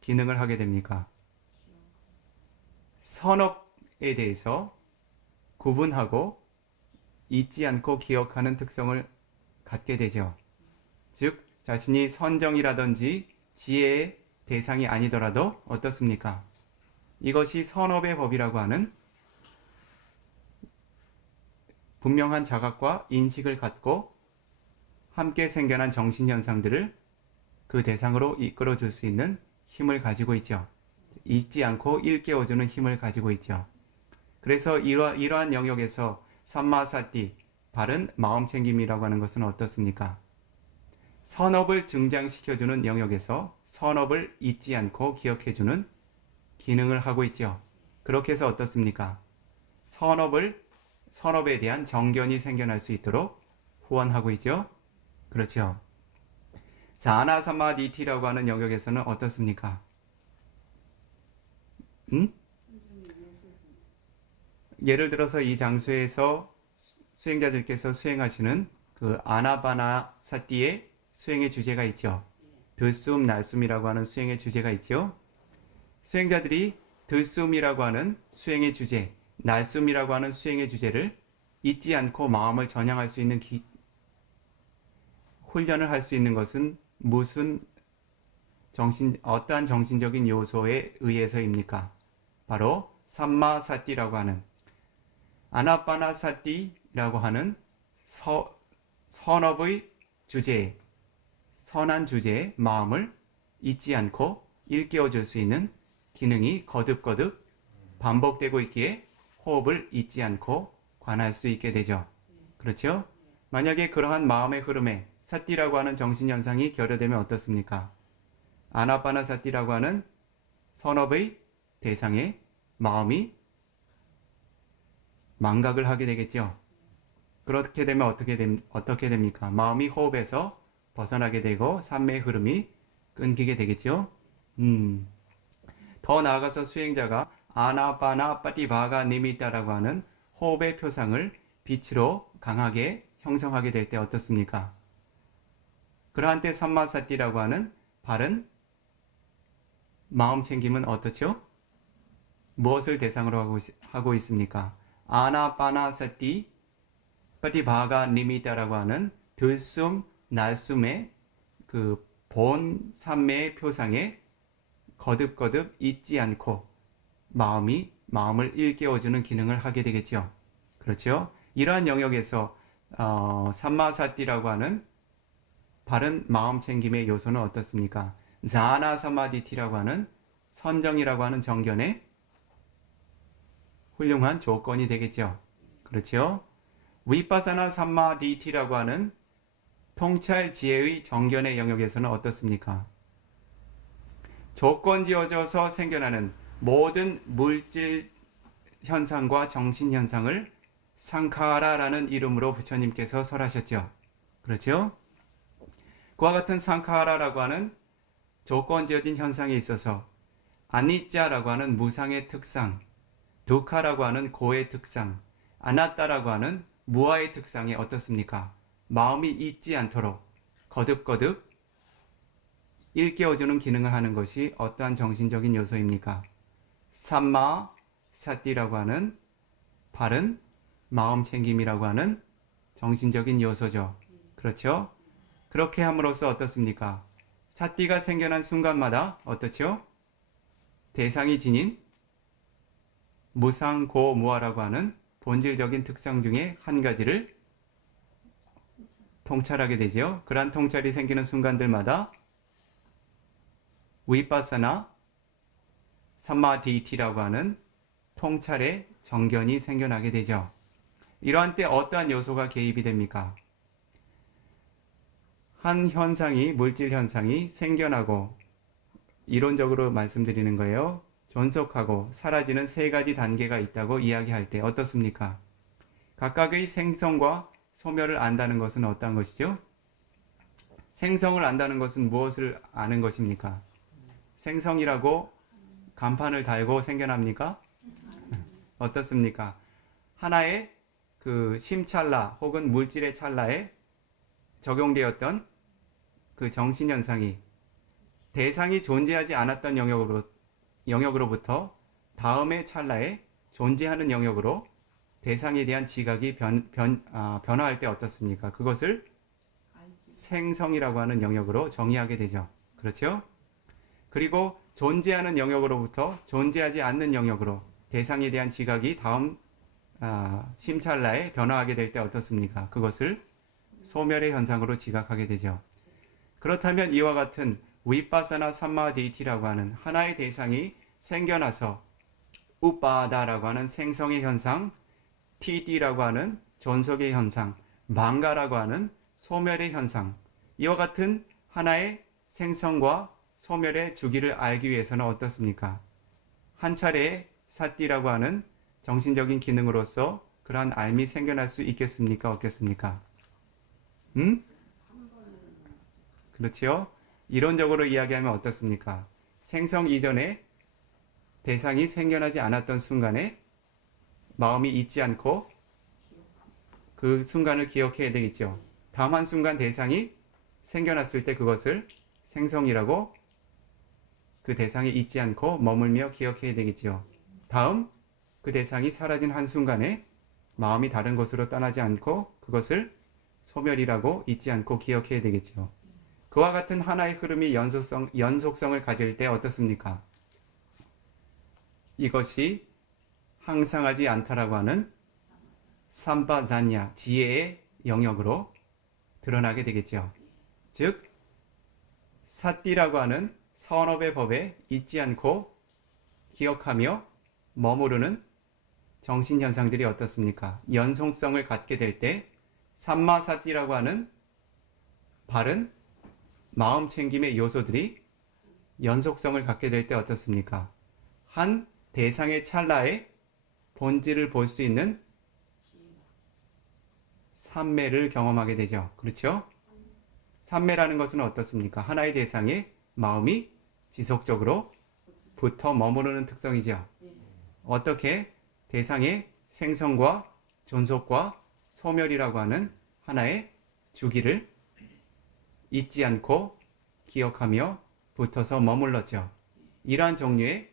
기능을 하게 됩니까? 선업에 대해서 구분하고 잊지 않고 기억하는 특성을 갖게 되죠. 즉, 자신이 선정이라든지 지혜의 대상이 아니더라도 어떻습니까? 이것이 선업의 법이라고 하는 분명한 자각과 인식을 갖고 함께 생겨난 정신현상들을 그 대상으로 이끌어 줄 수 있는 힘을 가지고 있죠. 잊지 않고 일깨워주는 힘을 가지고 있죠. 그래서 이러한 영역에서 삼마사띠, 바른 마음챙김이라고 하는 것은 어떻습니까? 선업을 증장시켜주는 영역에서 선업을 잊지 않고 기억해주는 기능을 하고 있죠. 그렇게 해서 어떻습니까? 선업에 대한 정견이 생겨날 수 있도록 후원하고 있죠. 그렇죠. 자나사마디티라고 하는 영역에서는 어떻습니까? 예를 들어서 이 장소에서 수행자들께서 수행하시는 그 아나파나사띠의 수행의 주제가 있죠. 들숨, 날숨이라고 하는 수행의 주제가 있죠. 수행자들이 들숨이라고 하는 수행의 주제, 날숨이라고 하는 수행의 주제를 잊지 않고 마음을 전향할 수 있는 훈련을 할 수 있는 것은 어떠한 정신적인 요소에 의해서입니까? 바로 삼마사띠라고 하는 아나파나사띠라고 하는 선업의 주제, 선한 주제의 마음을 잊지 않고 일깨워줄 수 있는 기능이 거듭거듭 반복되고 있기에 호흡을 잊지 않고 관할 수 있게 되죠. 그렇죠? 만약에 그러한 마음의 흐름에 사띠라고 하는 정신현상이 결여되면 어떻습니까? 아나파나사띠라고 하는 선업의 대상에 마음이 망각을 하게 되겠죠. 그렇게 되면 어떻게 됩니까? 마음이 호흡에서 벗어나게 되고 삼매의 흐름이 끊기게 되겠죠. 더 나아가서 수행자가 아나파나 빠티바가 니미타라고 하는 호흡의 표상을 빛으로 강하게 형성하게 될 때 어떻습니까? 그러한 때 삼마사띠라고 하는 바른 마음 챙김은 어떻죠? 무엇을 대상으로 하고 있습니까? 아나파나사띠 빠티바가 니미타라고 하는 들숨, 날숨의 그 본 삼매의 표상에 거듭거듭 잊지 않고 마음을 일깨워주는 기능을 하게 되겠죠. 그렇죠? 이러한 영역에서 삼마사띠라고 하는 바른 마음 챙김의 요소는 어떻습니까? 자나 사마디티라고 하는 선정이라고 하는 정견의 훌륭한 조건이 되겠죠. 그렇죠? 위파사나 삼마디티라고 하는 통찰 지혜의 정견의 영역에서는 어떻습니까? 조건지어져서 생겨나는 모든 물질 현상과 정신 현상을 상카라라는 이름으로 부처님께서 설하셨죠. 그렇죠? 그와 같은 상카라라고 하는 조건지어진 현상에 있어서 아니짜라고 하는 무상의 특상, 두카라고 하는 고의 특상, 아나따라고 하는 무아의 특상이 어떻습니까? 마음이 잊지 않도록 거듭거듭 일깨워주는 기능을 하는 것이 어떠한 정신적인 요소입니까? 삼마 사띠라고 하는 바른 마음 챙김이라고 하는 정신적인 요소죠. 그렇죠? 그렇게 함으로써 어떻습니까? 사띠가 생겨난 순간마다 어떻죠? 대상이 지닌 무상고무아라고 하는 본질적인 특성 중에 한 가지를 통찰하게 되죠. 그러한 통찰이 생기는 순간들마다 위파사나 삼마디티라고 하는 통찰의 정견이 생겨나게 되죠. 이러한 때 어떠한 요소가 개입이 됩니까? 한 현상이, 물질 현상이 생겨나고, 이론적으로 말씀드리는 거예요. 존속하고 사라지는 세 가지 단계가 있다고 이야기할 때 어떻습니까? 각각의 생성과 소멸을 안다는 것은 어떠한 것이죠? 생성을 안다는 것은 무엇을 아는 것입니까? 생성이라고 간판을 달고 생겨납니까? 어떻습니까? 하나의 그 심찰나 혹은 물질의 찰나에 적용되었던 그 정신현상이 대상이 존재하지 않았던 영역으로부터 다음의 찰나에 존재하는 영역으로 대상에 대한 지각이 변화할 때 어떻습니까? 그것을 생성이라고 하는 영역으로 정의하게 되죠. 그렇죠? 그리고 존재하는 영역으로부터 존재하지 않는 영역으로 대상에 대한 지각이 다음 심찰나에 변화하게 될 때 어떻습니까? 그것을 소멸의 현상으로 지각하게 되죠. 그렇다면 이와 같은 위파사나 삼마디티라고 하는 하나의 대상이 생겨나서 우빠다라고 하는 생성의 현상, 티디라고 하는 존속의 현상, 망가라고 하는 소멸의 현상, 이와 같은 하나의 생성과 소멸의 주기를 알기 위해서는 어떻습니까? 한 차례의 사띠라고 하는 정신적인 기능으로서 그러한 알미 생겨날 수 있겠습니까? 없겠습니까? 그렇지요? 이론적으로 이야기하면 어떻습니까? 생성 이전에 대상이 생겨나지 않았던 순간에 마음이 잊지 않고 그 순간을 기억해야 되겠죠. 다음 한 순간 대상이 생겨났을 때 그것을 생성이라고 그 대상이 잊지 않고 머물며 기억해야 되겠죠. 다음 그 대상이 사라진 한순간에 마음이 다른 곳으로 떠나지 않고 그것을 소멸이라고 잊지 않고 기억해야 되겠죠. 그와 같은 하나의 흐름이 연속성을 가질 때 어떻습니까? 이것이 항상하지 않다라고 하는 삼바자냐, 지혜의 영역으로 드러나게 되겠죠. 즉, 사띠라고 하는 선업의 법에 잊지 않고 기억하며 머무르는 정신현상들이 어떻습니까? 연속성을 갖게 될 때 삼마사띠라고 하는 바른 마음 챙김의 요소들이 연속성을 갖게 될 때 어떻습니까? 한 대상의 찰나에 본질을 볼 수 있는 삼매를 경험하게 되죠. 그렇죠? 삼매라는 것은 어떻습니까? 하나의 대상에 마음이 지속적으로 붙어 머무르는 특성이죠. 어떻게 대상의 생성과 존속과 소멸이라고 하는 하나의 주기를 잊지 않고 기억하며 붙어서 머물렀죠. 이러한 종류의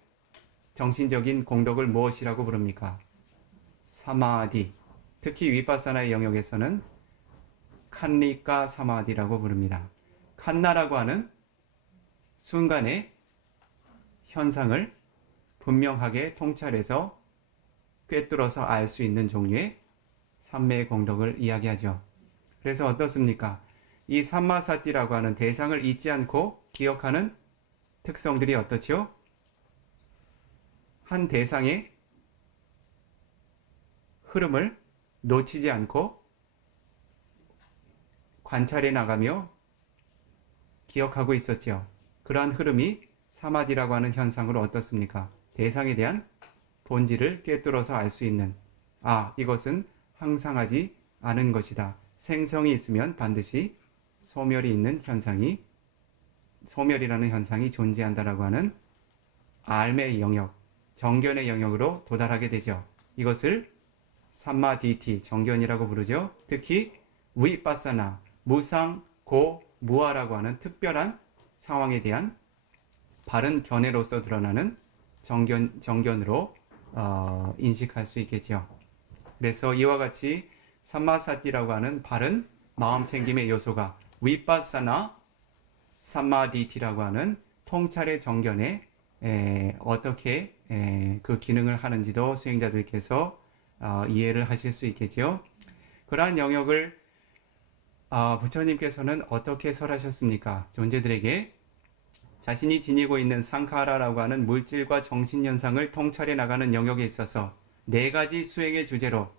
정신적인 공덕을 무엇이라고 부릅니까? 사마디. 특히 위파사나의 영역에서는 칸리카 사마디라고 부릅니다. 칸나라고 하는 순간의 현상을 분명하게 통찰해서 꿰뚫어서 알 수 있는 종류의 삼매의 공덕을 이야기하죠. 그래서 어떻습니까? 이 삼마사띠라고 하는 대상을 잊지 않고 기억하는 특성들이 어떻죠? 한 대상의 흐름을 놓치지 않고 관찰해 나가며 기억하고 있었죠. 그러한 흐름이 사마디라고 하는 현상으로 어떻습니까? 대상에 대한 본질을 꿰뚫어서 알 수 있는, 이것은 항상하지 않은 것이다. 생성이 있으면 반드시 소멸이라는 현상이 존재한다라고 하는 알매의 영역, 정견의 영역으로 도달하게 되죠. 이것을 삼마디티, 정견이라고 부르죠. 특히 위파사나, 무상, 고, 무아라고 하는 특별한 상황에 대한 바른 견해로서 드러나는 정견으로 인식할 수 있겠죠. 그래서 이와 같이 삼마사띠라고 하는 바른 마음 챙김의 요소가 위파사나 삼마디티라고 하는 통찰의 정견에 어떻게 그 기능을 하는지도 수행자들께서 이해를 하실 수 있겠죠. 그러한 영역을 부처님께서는 어떻게 설하셨습니까? 존재들에게 자신이 지니고 있는 상카라라고 하는 물질과 정신현상을 통찰해 나가는 영역에 있어서 네 가지 수행의 주제로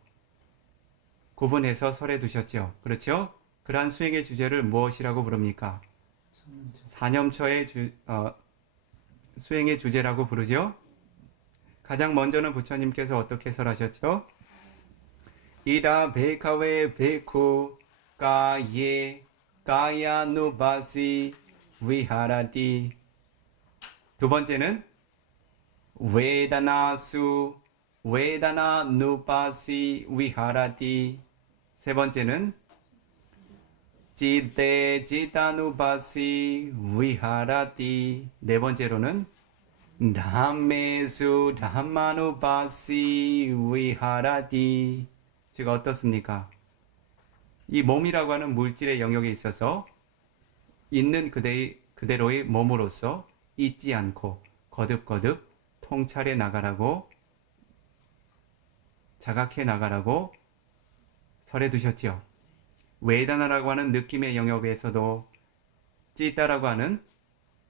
구분해서 설해 두셨죠. 그렇죠? 그러한 수행의 주제를 무엇이라고 부릅니까? 사념처의 수행의 주제라고 부르죠. 가장 먼저는 부처님께서 어떻게 설하셨죠? 이다 베카웨 베쿠 가예 가야누바시 위하라티. 두 번째는 웨다나수 웨다나누바시 위하라티. 세 번째는 지대 지다누바시 위하라티. 네 번째로는 담메수 담마누바시 위하라티. 즉 어떻습니까? 이 몸이라고 하는 물질의 영역에 있어서 있는 그대로의 몸으로서 잊지 않고 거듭거듭 통찰해 나가라고 자각해 나가라고 설해 두셨지요. 웨다나라고 하는 느낌의 영역에서도 찌따라고 하는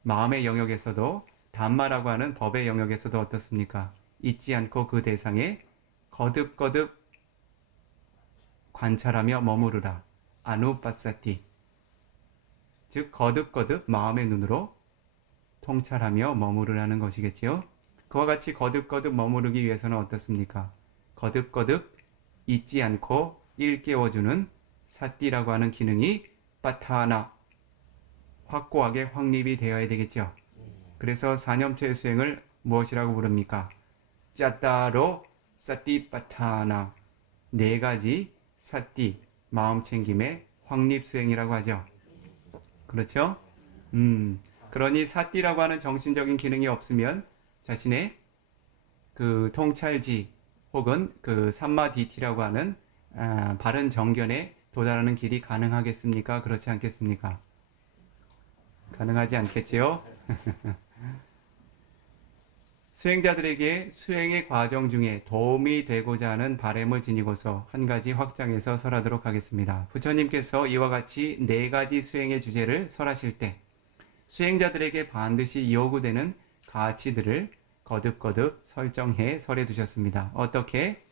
마음의 영역에서도 담마라고 하는 법의 영역에서도 어떻습니까? 잊지 않고 그 대상에 거듭거듭 관찰하며 머무르라. 아누빠사티. 즉 거듭거듭 마음의 눈으로 통찰하며 머무르라는 것이겠지요. 그와 같이 거듭거듭 머무르기 위해서는 어떻습니까? 거듭거듭 잊지 않고 일깨워주는 사띠라고 하는 기능이 빠타나 확고하게 확립이 되어야 되겠죠. 그래서 사념초의 수행을 무엇이라고 부릅니까? 짜따로 사띠 빠타나. 네 가지 사띠 마음 챙김의 확립 수행이라고 하죠. 그렇죠? 그러니 사띠라고 하는 정신적인 기능이 없으면 자신의 그 통찰지 혹은 그 삼마디티라고 하는 바른 정견에 도달하는 길이 가능하겠습니까? 그렇지 않겠습니까? 가능하지 않겠지요? 수행자들에게 수행의 과정 중에 도움이 되고자 하는 바람을 지니고서 한 가지 확장해서 설하도록 하겠습니다. 부처님께서 이와 같이 네 가지 수행의 주제를 설하실 때 수행자들에게 반드시 요구되는 가치들을 거듭거듭 설정해 설해 두셨습니다. 어떻게?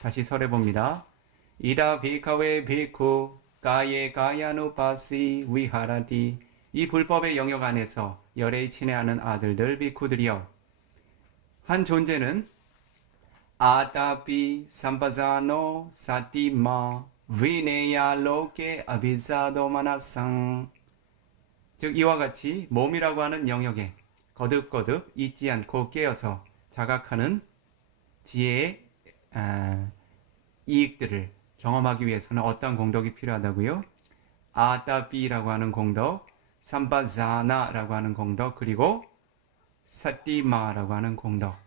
다시 설해 봅니다. 이다 비카웨 비쿠 가예 가야누바시 위하라티. 이 불법의 영역 안에서 열애에 친애하는 아들들 비쿠들이여, 한 존재는 아타피 삼파자노 사티마 위네야 로케 아비사도마나상. 즉 이와 같이 몸이라고 하는 영역에 거듭거듭 잊지 않고 깨어서 자각하는 지혜의 이익들을 경험하기 위해서는 어떤 공덕이 필요하다고요? 아타피라고 하는 공덕, 삼바자나라고 하는 공덕, 그리고 사티마라고 하는 공덕.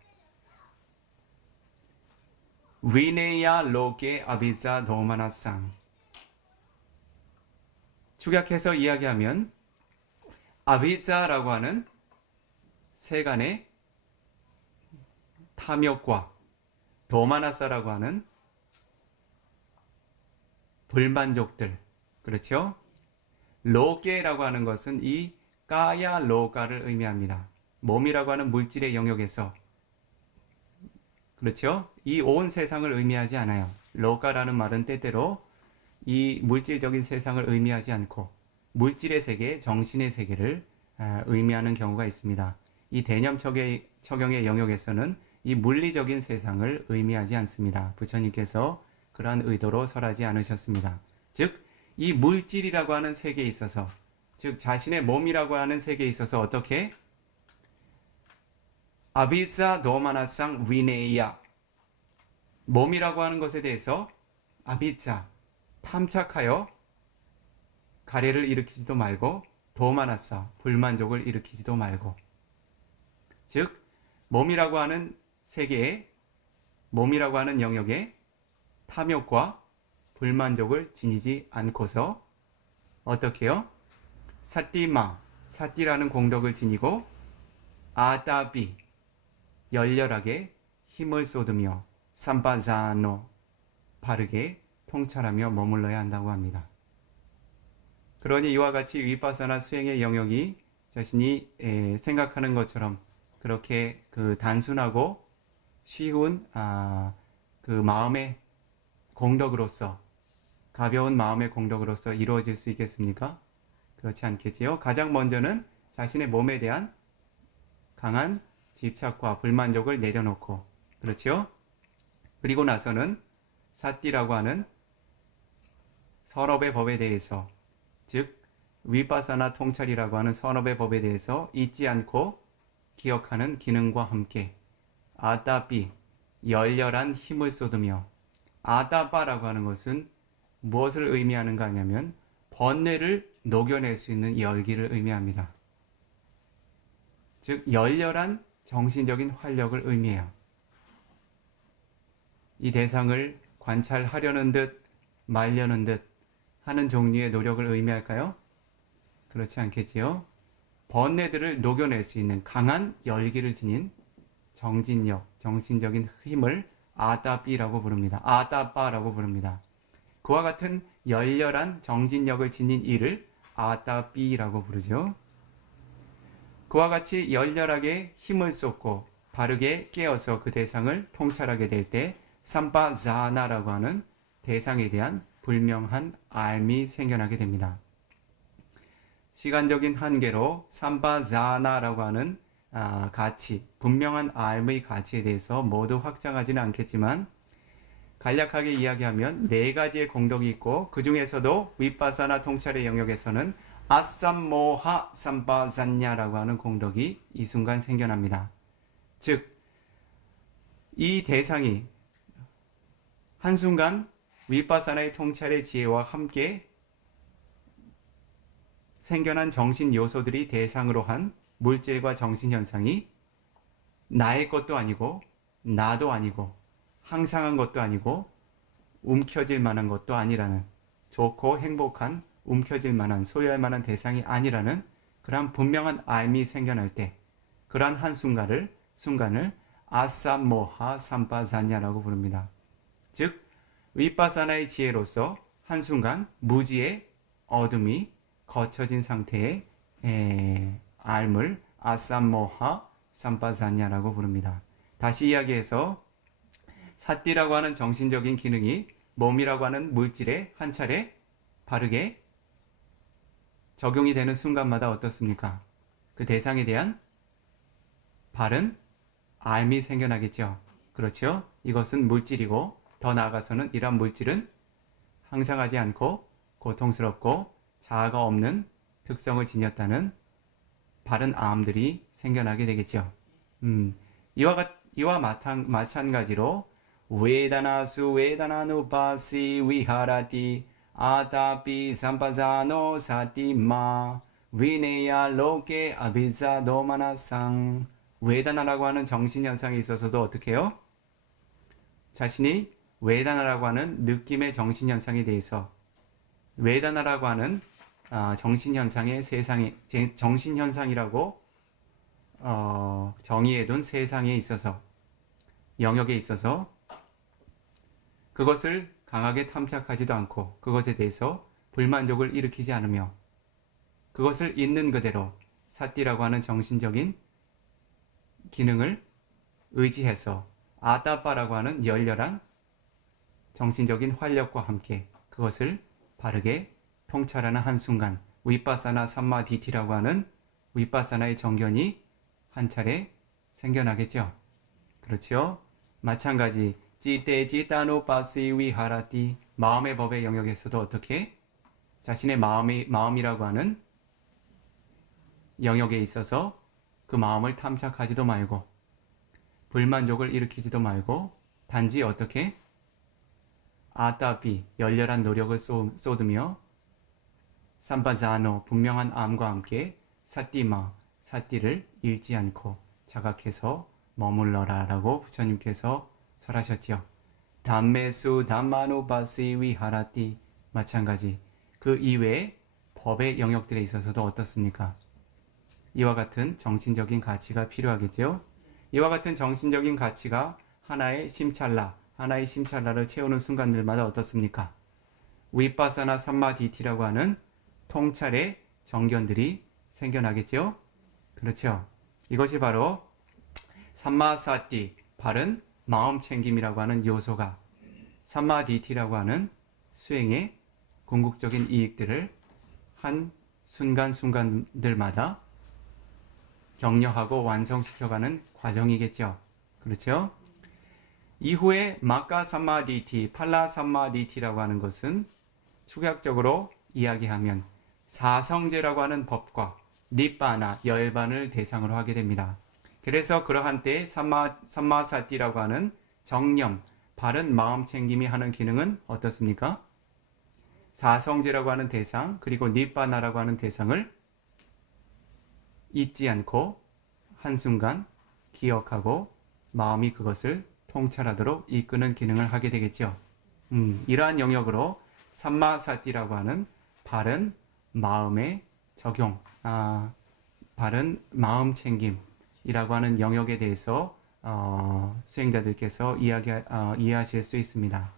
위네야 로케 아비자 도마나상. 축약해서 이야기하면 아비자라고 하는 세간의 탐욕과 도마나사라고 하는 불만족들, 그렇죠? 로케라고 하는 것은 이 까야 로가를 의미합니다. 몸이라고 하는 물질의 영역에서, 그렇죠? 이 온 세상을 의미하지 않아요. 로가라는 말은 때때로 이 물질적인 세상을 의미하지 않고 물질의 세계, 정신의 세계를 의미하는 경우가 있습니다. 이 대념 처경의 영역에서는 이 물리적인 세상을 의미하지 않습니다. 부처님께서 그러한 의도로 설하지 않으셨습니다. 즉, 이 물질이라고 하는 세계에 있어서, 즉 자신의 몸이라고 하는 세계에 있어서 어떻게? 아비사 도마나상 위네야. 몸이라고 하는 것에 대해서 아비자, 탐착하여 가래를 일으키지도 말고, 도마나사, 불만족을 일으키지도 말고. 즉 몸이라고 하는 세계에, 몸이라고 하는 영역에 탐욕과 불만족을 지니지 않고서 어떻게 해요? 사띠마, 사띠라는 공덕을 지니고 아따비, 열렬하게 힘을 쏟으며 삼바자노, 바르게 통찰하며 머물러야 한다고 합니다. 그러니 이와 같이 위파사나 수행의 영역이 자신이 생각하는 것처럼 그렇게 그 단순하고 쉬운 그 마음의 공덕으로서 가벼운 마음의 공덕으로서 이루어질 수 있겠습니까? 그렇지 않겠지요. 가장 먼저는 자신의 몸에 대한 강한 집착과 불만족을 내려놓고 그렇지요. 그리고 나서는 사띠라고 하는 선업의 법에 대해서 즉 위파사나 통찰이라고 하는 선업의 법에 대해서 잊지 않고 기억하는 기능과 함께 아따삐 열렬한 힘을 쏟으며 아따빠라고 하는 것은 무엇을 의미하는가 하냐면 번뇌를 녹여낼 수 있는 열기를 의미합니다. 즉 열렬한 정신적인 활력을 의미해요. 이 대상을 관찰하려는 듯 말려는 듯 하는 종류의 노력을 의미할까요? 그렇지 않겠지요. 번뇌들을 녹여낼 수 있는 강한 열기를 지닌 정진력, 정신적인 힘을 아따삐라고 부릅니다. 아따빠라고 부릅니다. 그와 같은 열렬한 정진력을 지닌 이를 아따삐라고 부르죠. 그와 같이 열렬하게 힘을 쏟고 바르게 깨어서 그 대상을 통찰하게 될 때 삼바자나라고 하는 대상에 대한 불명한 알미 생겨나게 됩니다. 시간적인 한계로 삼바자나라고 하는 가치, 분명한 알의 가치에 대해서 모두 확장하지는 않겠지만 간략하게 이야기하면 네 가지의 공덕이 있고 그 중에서도 위파사나 통찰의 영역에서는 아삼모하 삼바잔냐라고 하는 공덕이 이 순간 생겨납니다. 즉, 이 대상이 한순간 위파사나의 통찰의 지혜와 함께 생겨난 정신 요소들이 대상으로 한 물질과 정신 현상이 나의 것도 아니고 나도 아니고 항상한 것도 아니고 움켜질 만한 것도 아니라는 좋고 행복한 움켜질 만한 소유할 만한 대상이 아니라는 그러한 분명한 알미 생겨날 때 그러한 한순간을 아사모하 삼바자냐라고 부릅니다. 즉 위파사나의 지혜로서 한순간 무지의 어둠이 거쳐진 상태의 알물 아사모하 삼바자냐라고 부릅니다. 다시 이야기해서 사띠라고 하는 정신적인 기능이 몸이라고 하는 물질에 한 차례 바르게 적용이 되는 순간마다 어떻습니까? 그 대상에 대한 바른 알미 생겨나겠죠. 그렇죠? 이것은 물질이고 더 나아가서는 이러한 물질은 항상하지 않고 고통스럽고 자아가 없는 특성을 지녔다는 바른 암들이 생겨나게 되겠죠. 이와 마찬가지로 웨다나수 웨다나누파시 위하라티 아타피 삼파자노 사티마 위네야 로케 아비자도마나상 웨다나라고 하는 정신현상에 있어서도 어떻게 해요? 자신이 웨다나라고 하는 느낌의 정신현상에 대해서 웨다나라고 하는 정신현상의 정신현상이라고 정의해둔 세상에 있어서 영역에 있어서 그것을 강하게 탐착하지도 않고 그것에 대해서 불만족을 일으키지 않으며 그것을 있는 그대로 사띠라고 하는 정신적인 기능을 의지해서 아따빠라고 하는 열렬한 정신적인 활력과 함께 그것을 바르게 통찰하는 한순간 위파사나 삼마디티라고 하는 위파사나의 정견이 한 차례 생겨나겠죠. 그렇죠? 마찬가지 찌떼찌따누파시 위하라티 마음의 법의 영역에서도 어떻게 자신의 마음이라고 하는 영역에 있어서 그 마음을 탐착하지도 말고 불만족을 일으키지도 말고 단지 어떻게 아따비 열렬한 노력을 쏟으며 삼바자노 분명한 암과 함께 사띠마 사띠를 잃지 않고 자각해서 머물러라 라고 부처님께서 설하셨지요. 담메수 담마누바시 위하라티 마찬가지 그 이외의 법의 영역들에 있어서도 어떻습니까? 이와 같은 정신적인 가치가 필요하겠죠. 이와 같은 정신적인 가치가 하나의 심찰라를 채우는 순간들마다 어떻습니까? 위파사나 삼마디티라고 하는 통찰의 정견들이 생겨나겠죠? 그렇죠. 이것이 바로 삼마사티, 바른 마음 챙김이라고 하는 요소가 삼마디티라고 하는 수행의 궁극적인 이익들을 한 순간순간들마다 격려하고 완성시켜가는 과정이겠죠. 그렇죠? 이후에 마카 삼마디티, 팔라 삼마디티라고 하는 것은 축약적으로 이야기하면 사성제라고 하는 법과 니빠나, 열반을 대상으로 하게 됩니다. 그래서 그러한 때 삼마사티라고 하는 정념, 바른 마음 챙김이 하는 기능은 어떻습니까? 사성제라고 하는 대상, 그리고 니빠나라고 하는 대상을 잊지 않고 한순간 기억하고 마음이 그것을 통찰하도록 이끄는 기능을 하게 되겠죠. 이러한 영역으로 삼마사티라고 하는 바른 마음의 적용, 바른 마음 챙김이라고 하는 영역에 대해서 수행자들께서 이해하실 수 있습니다.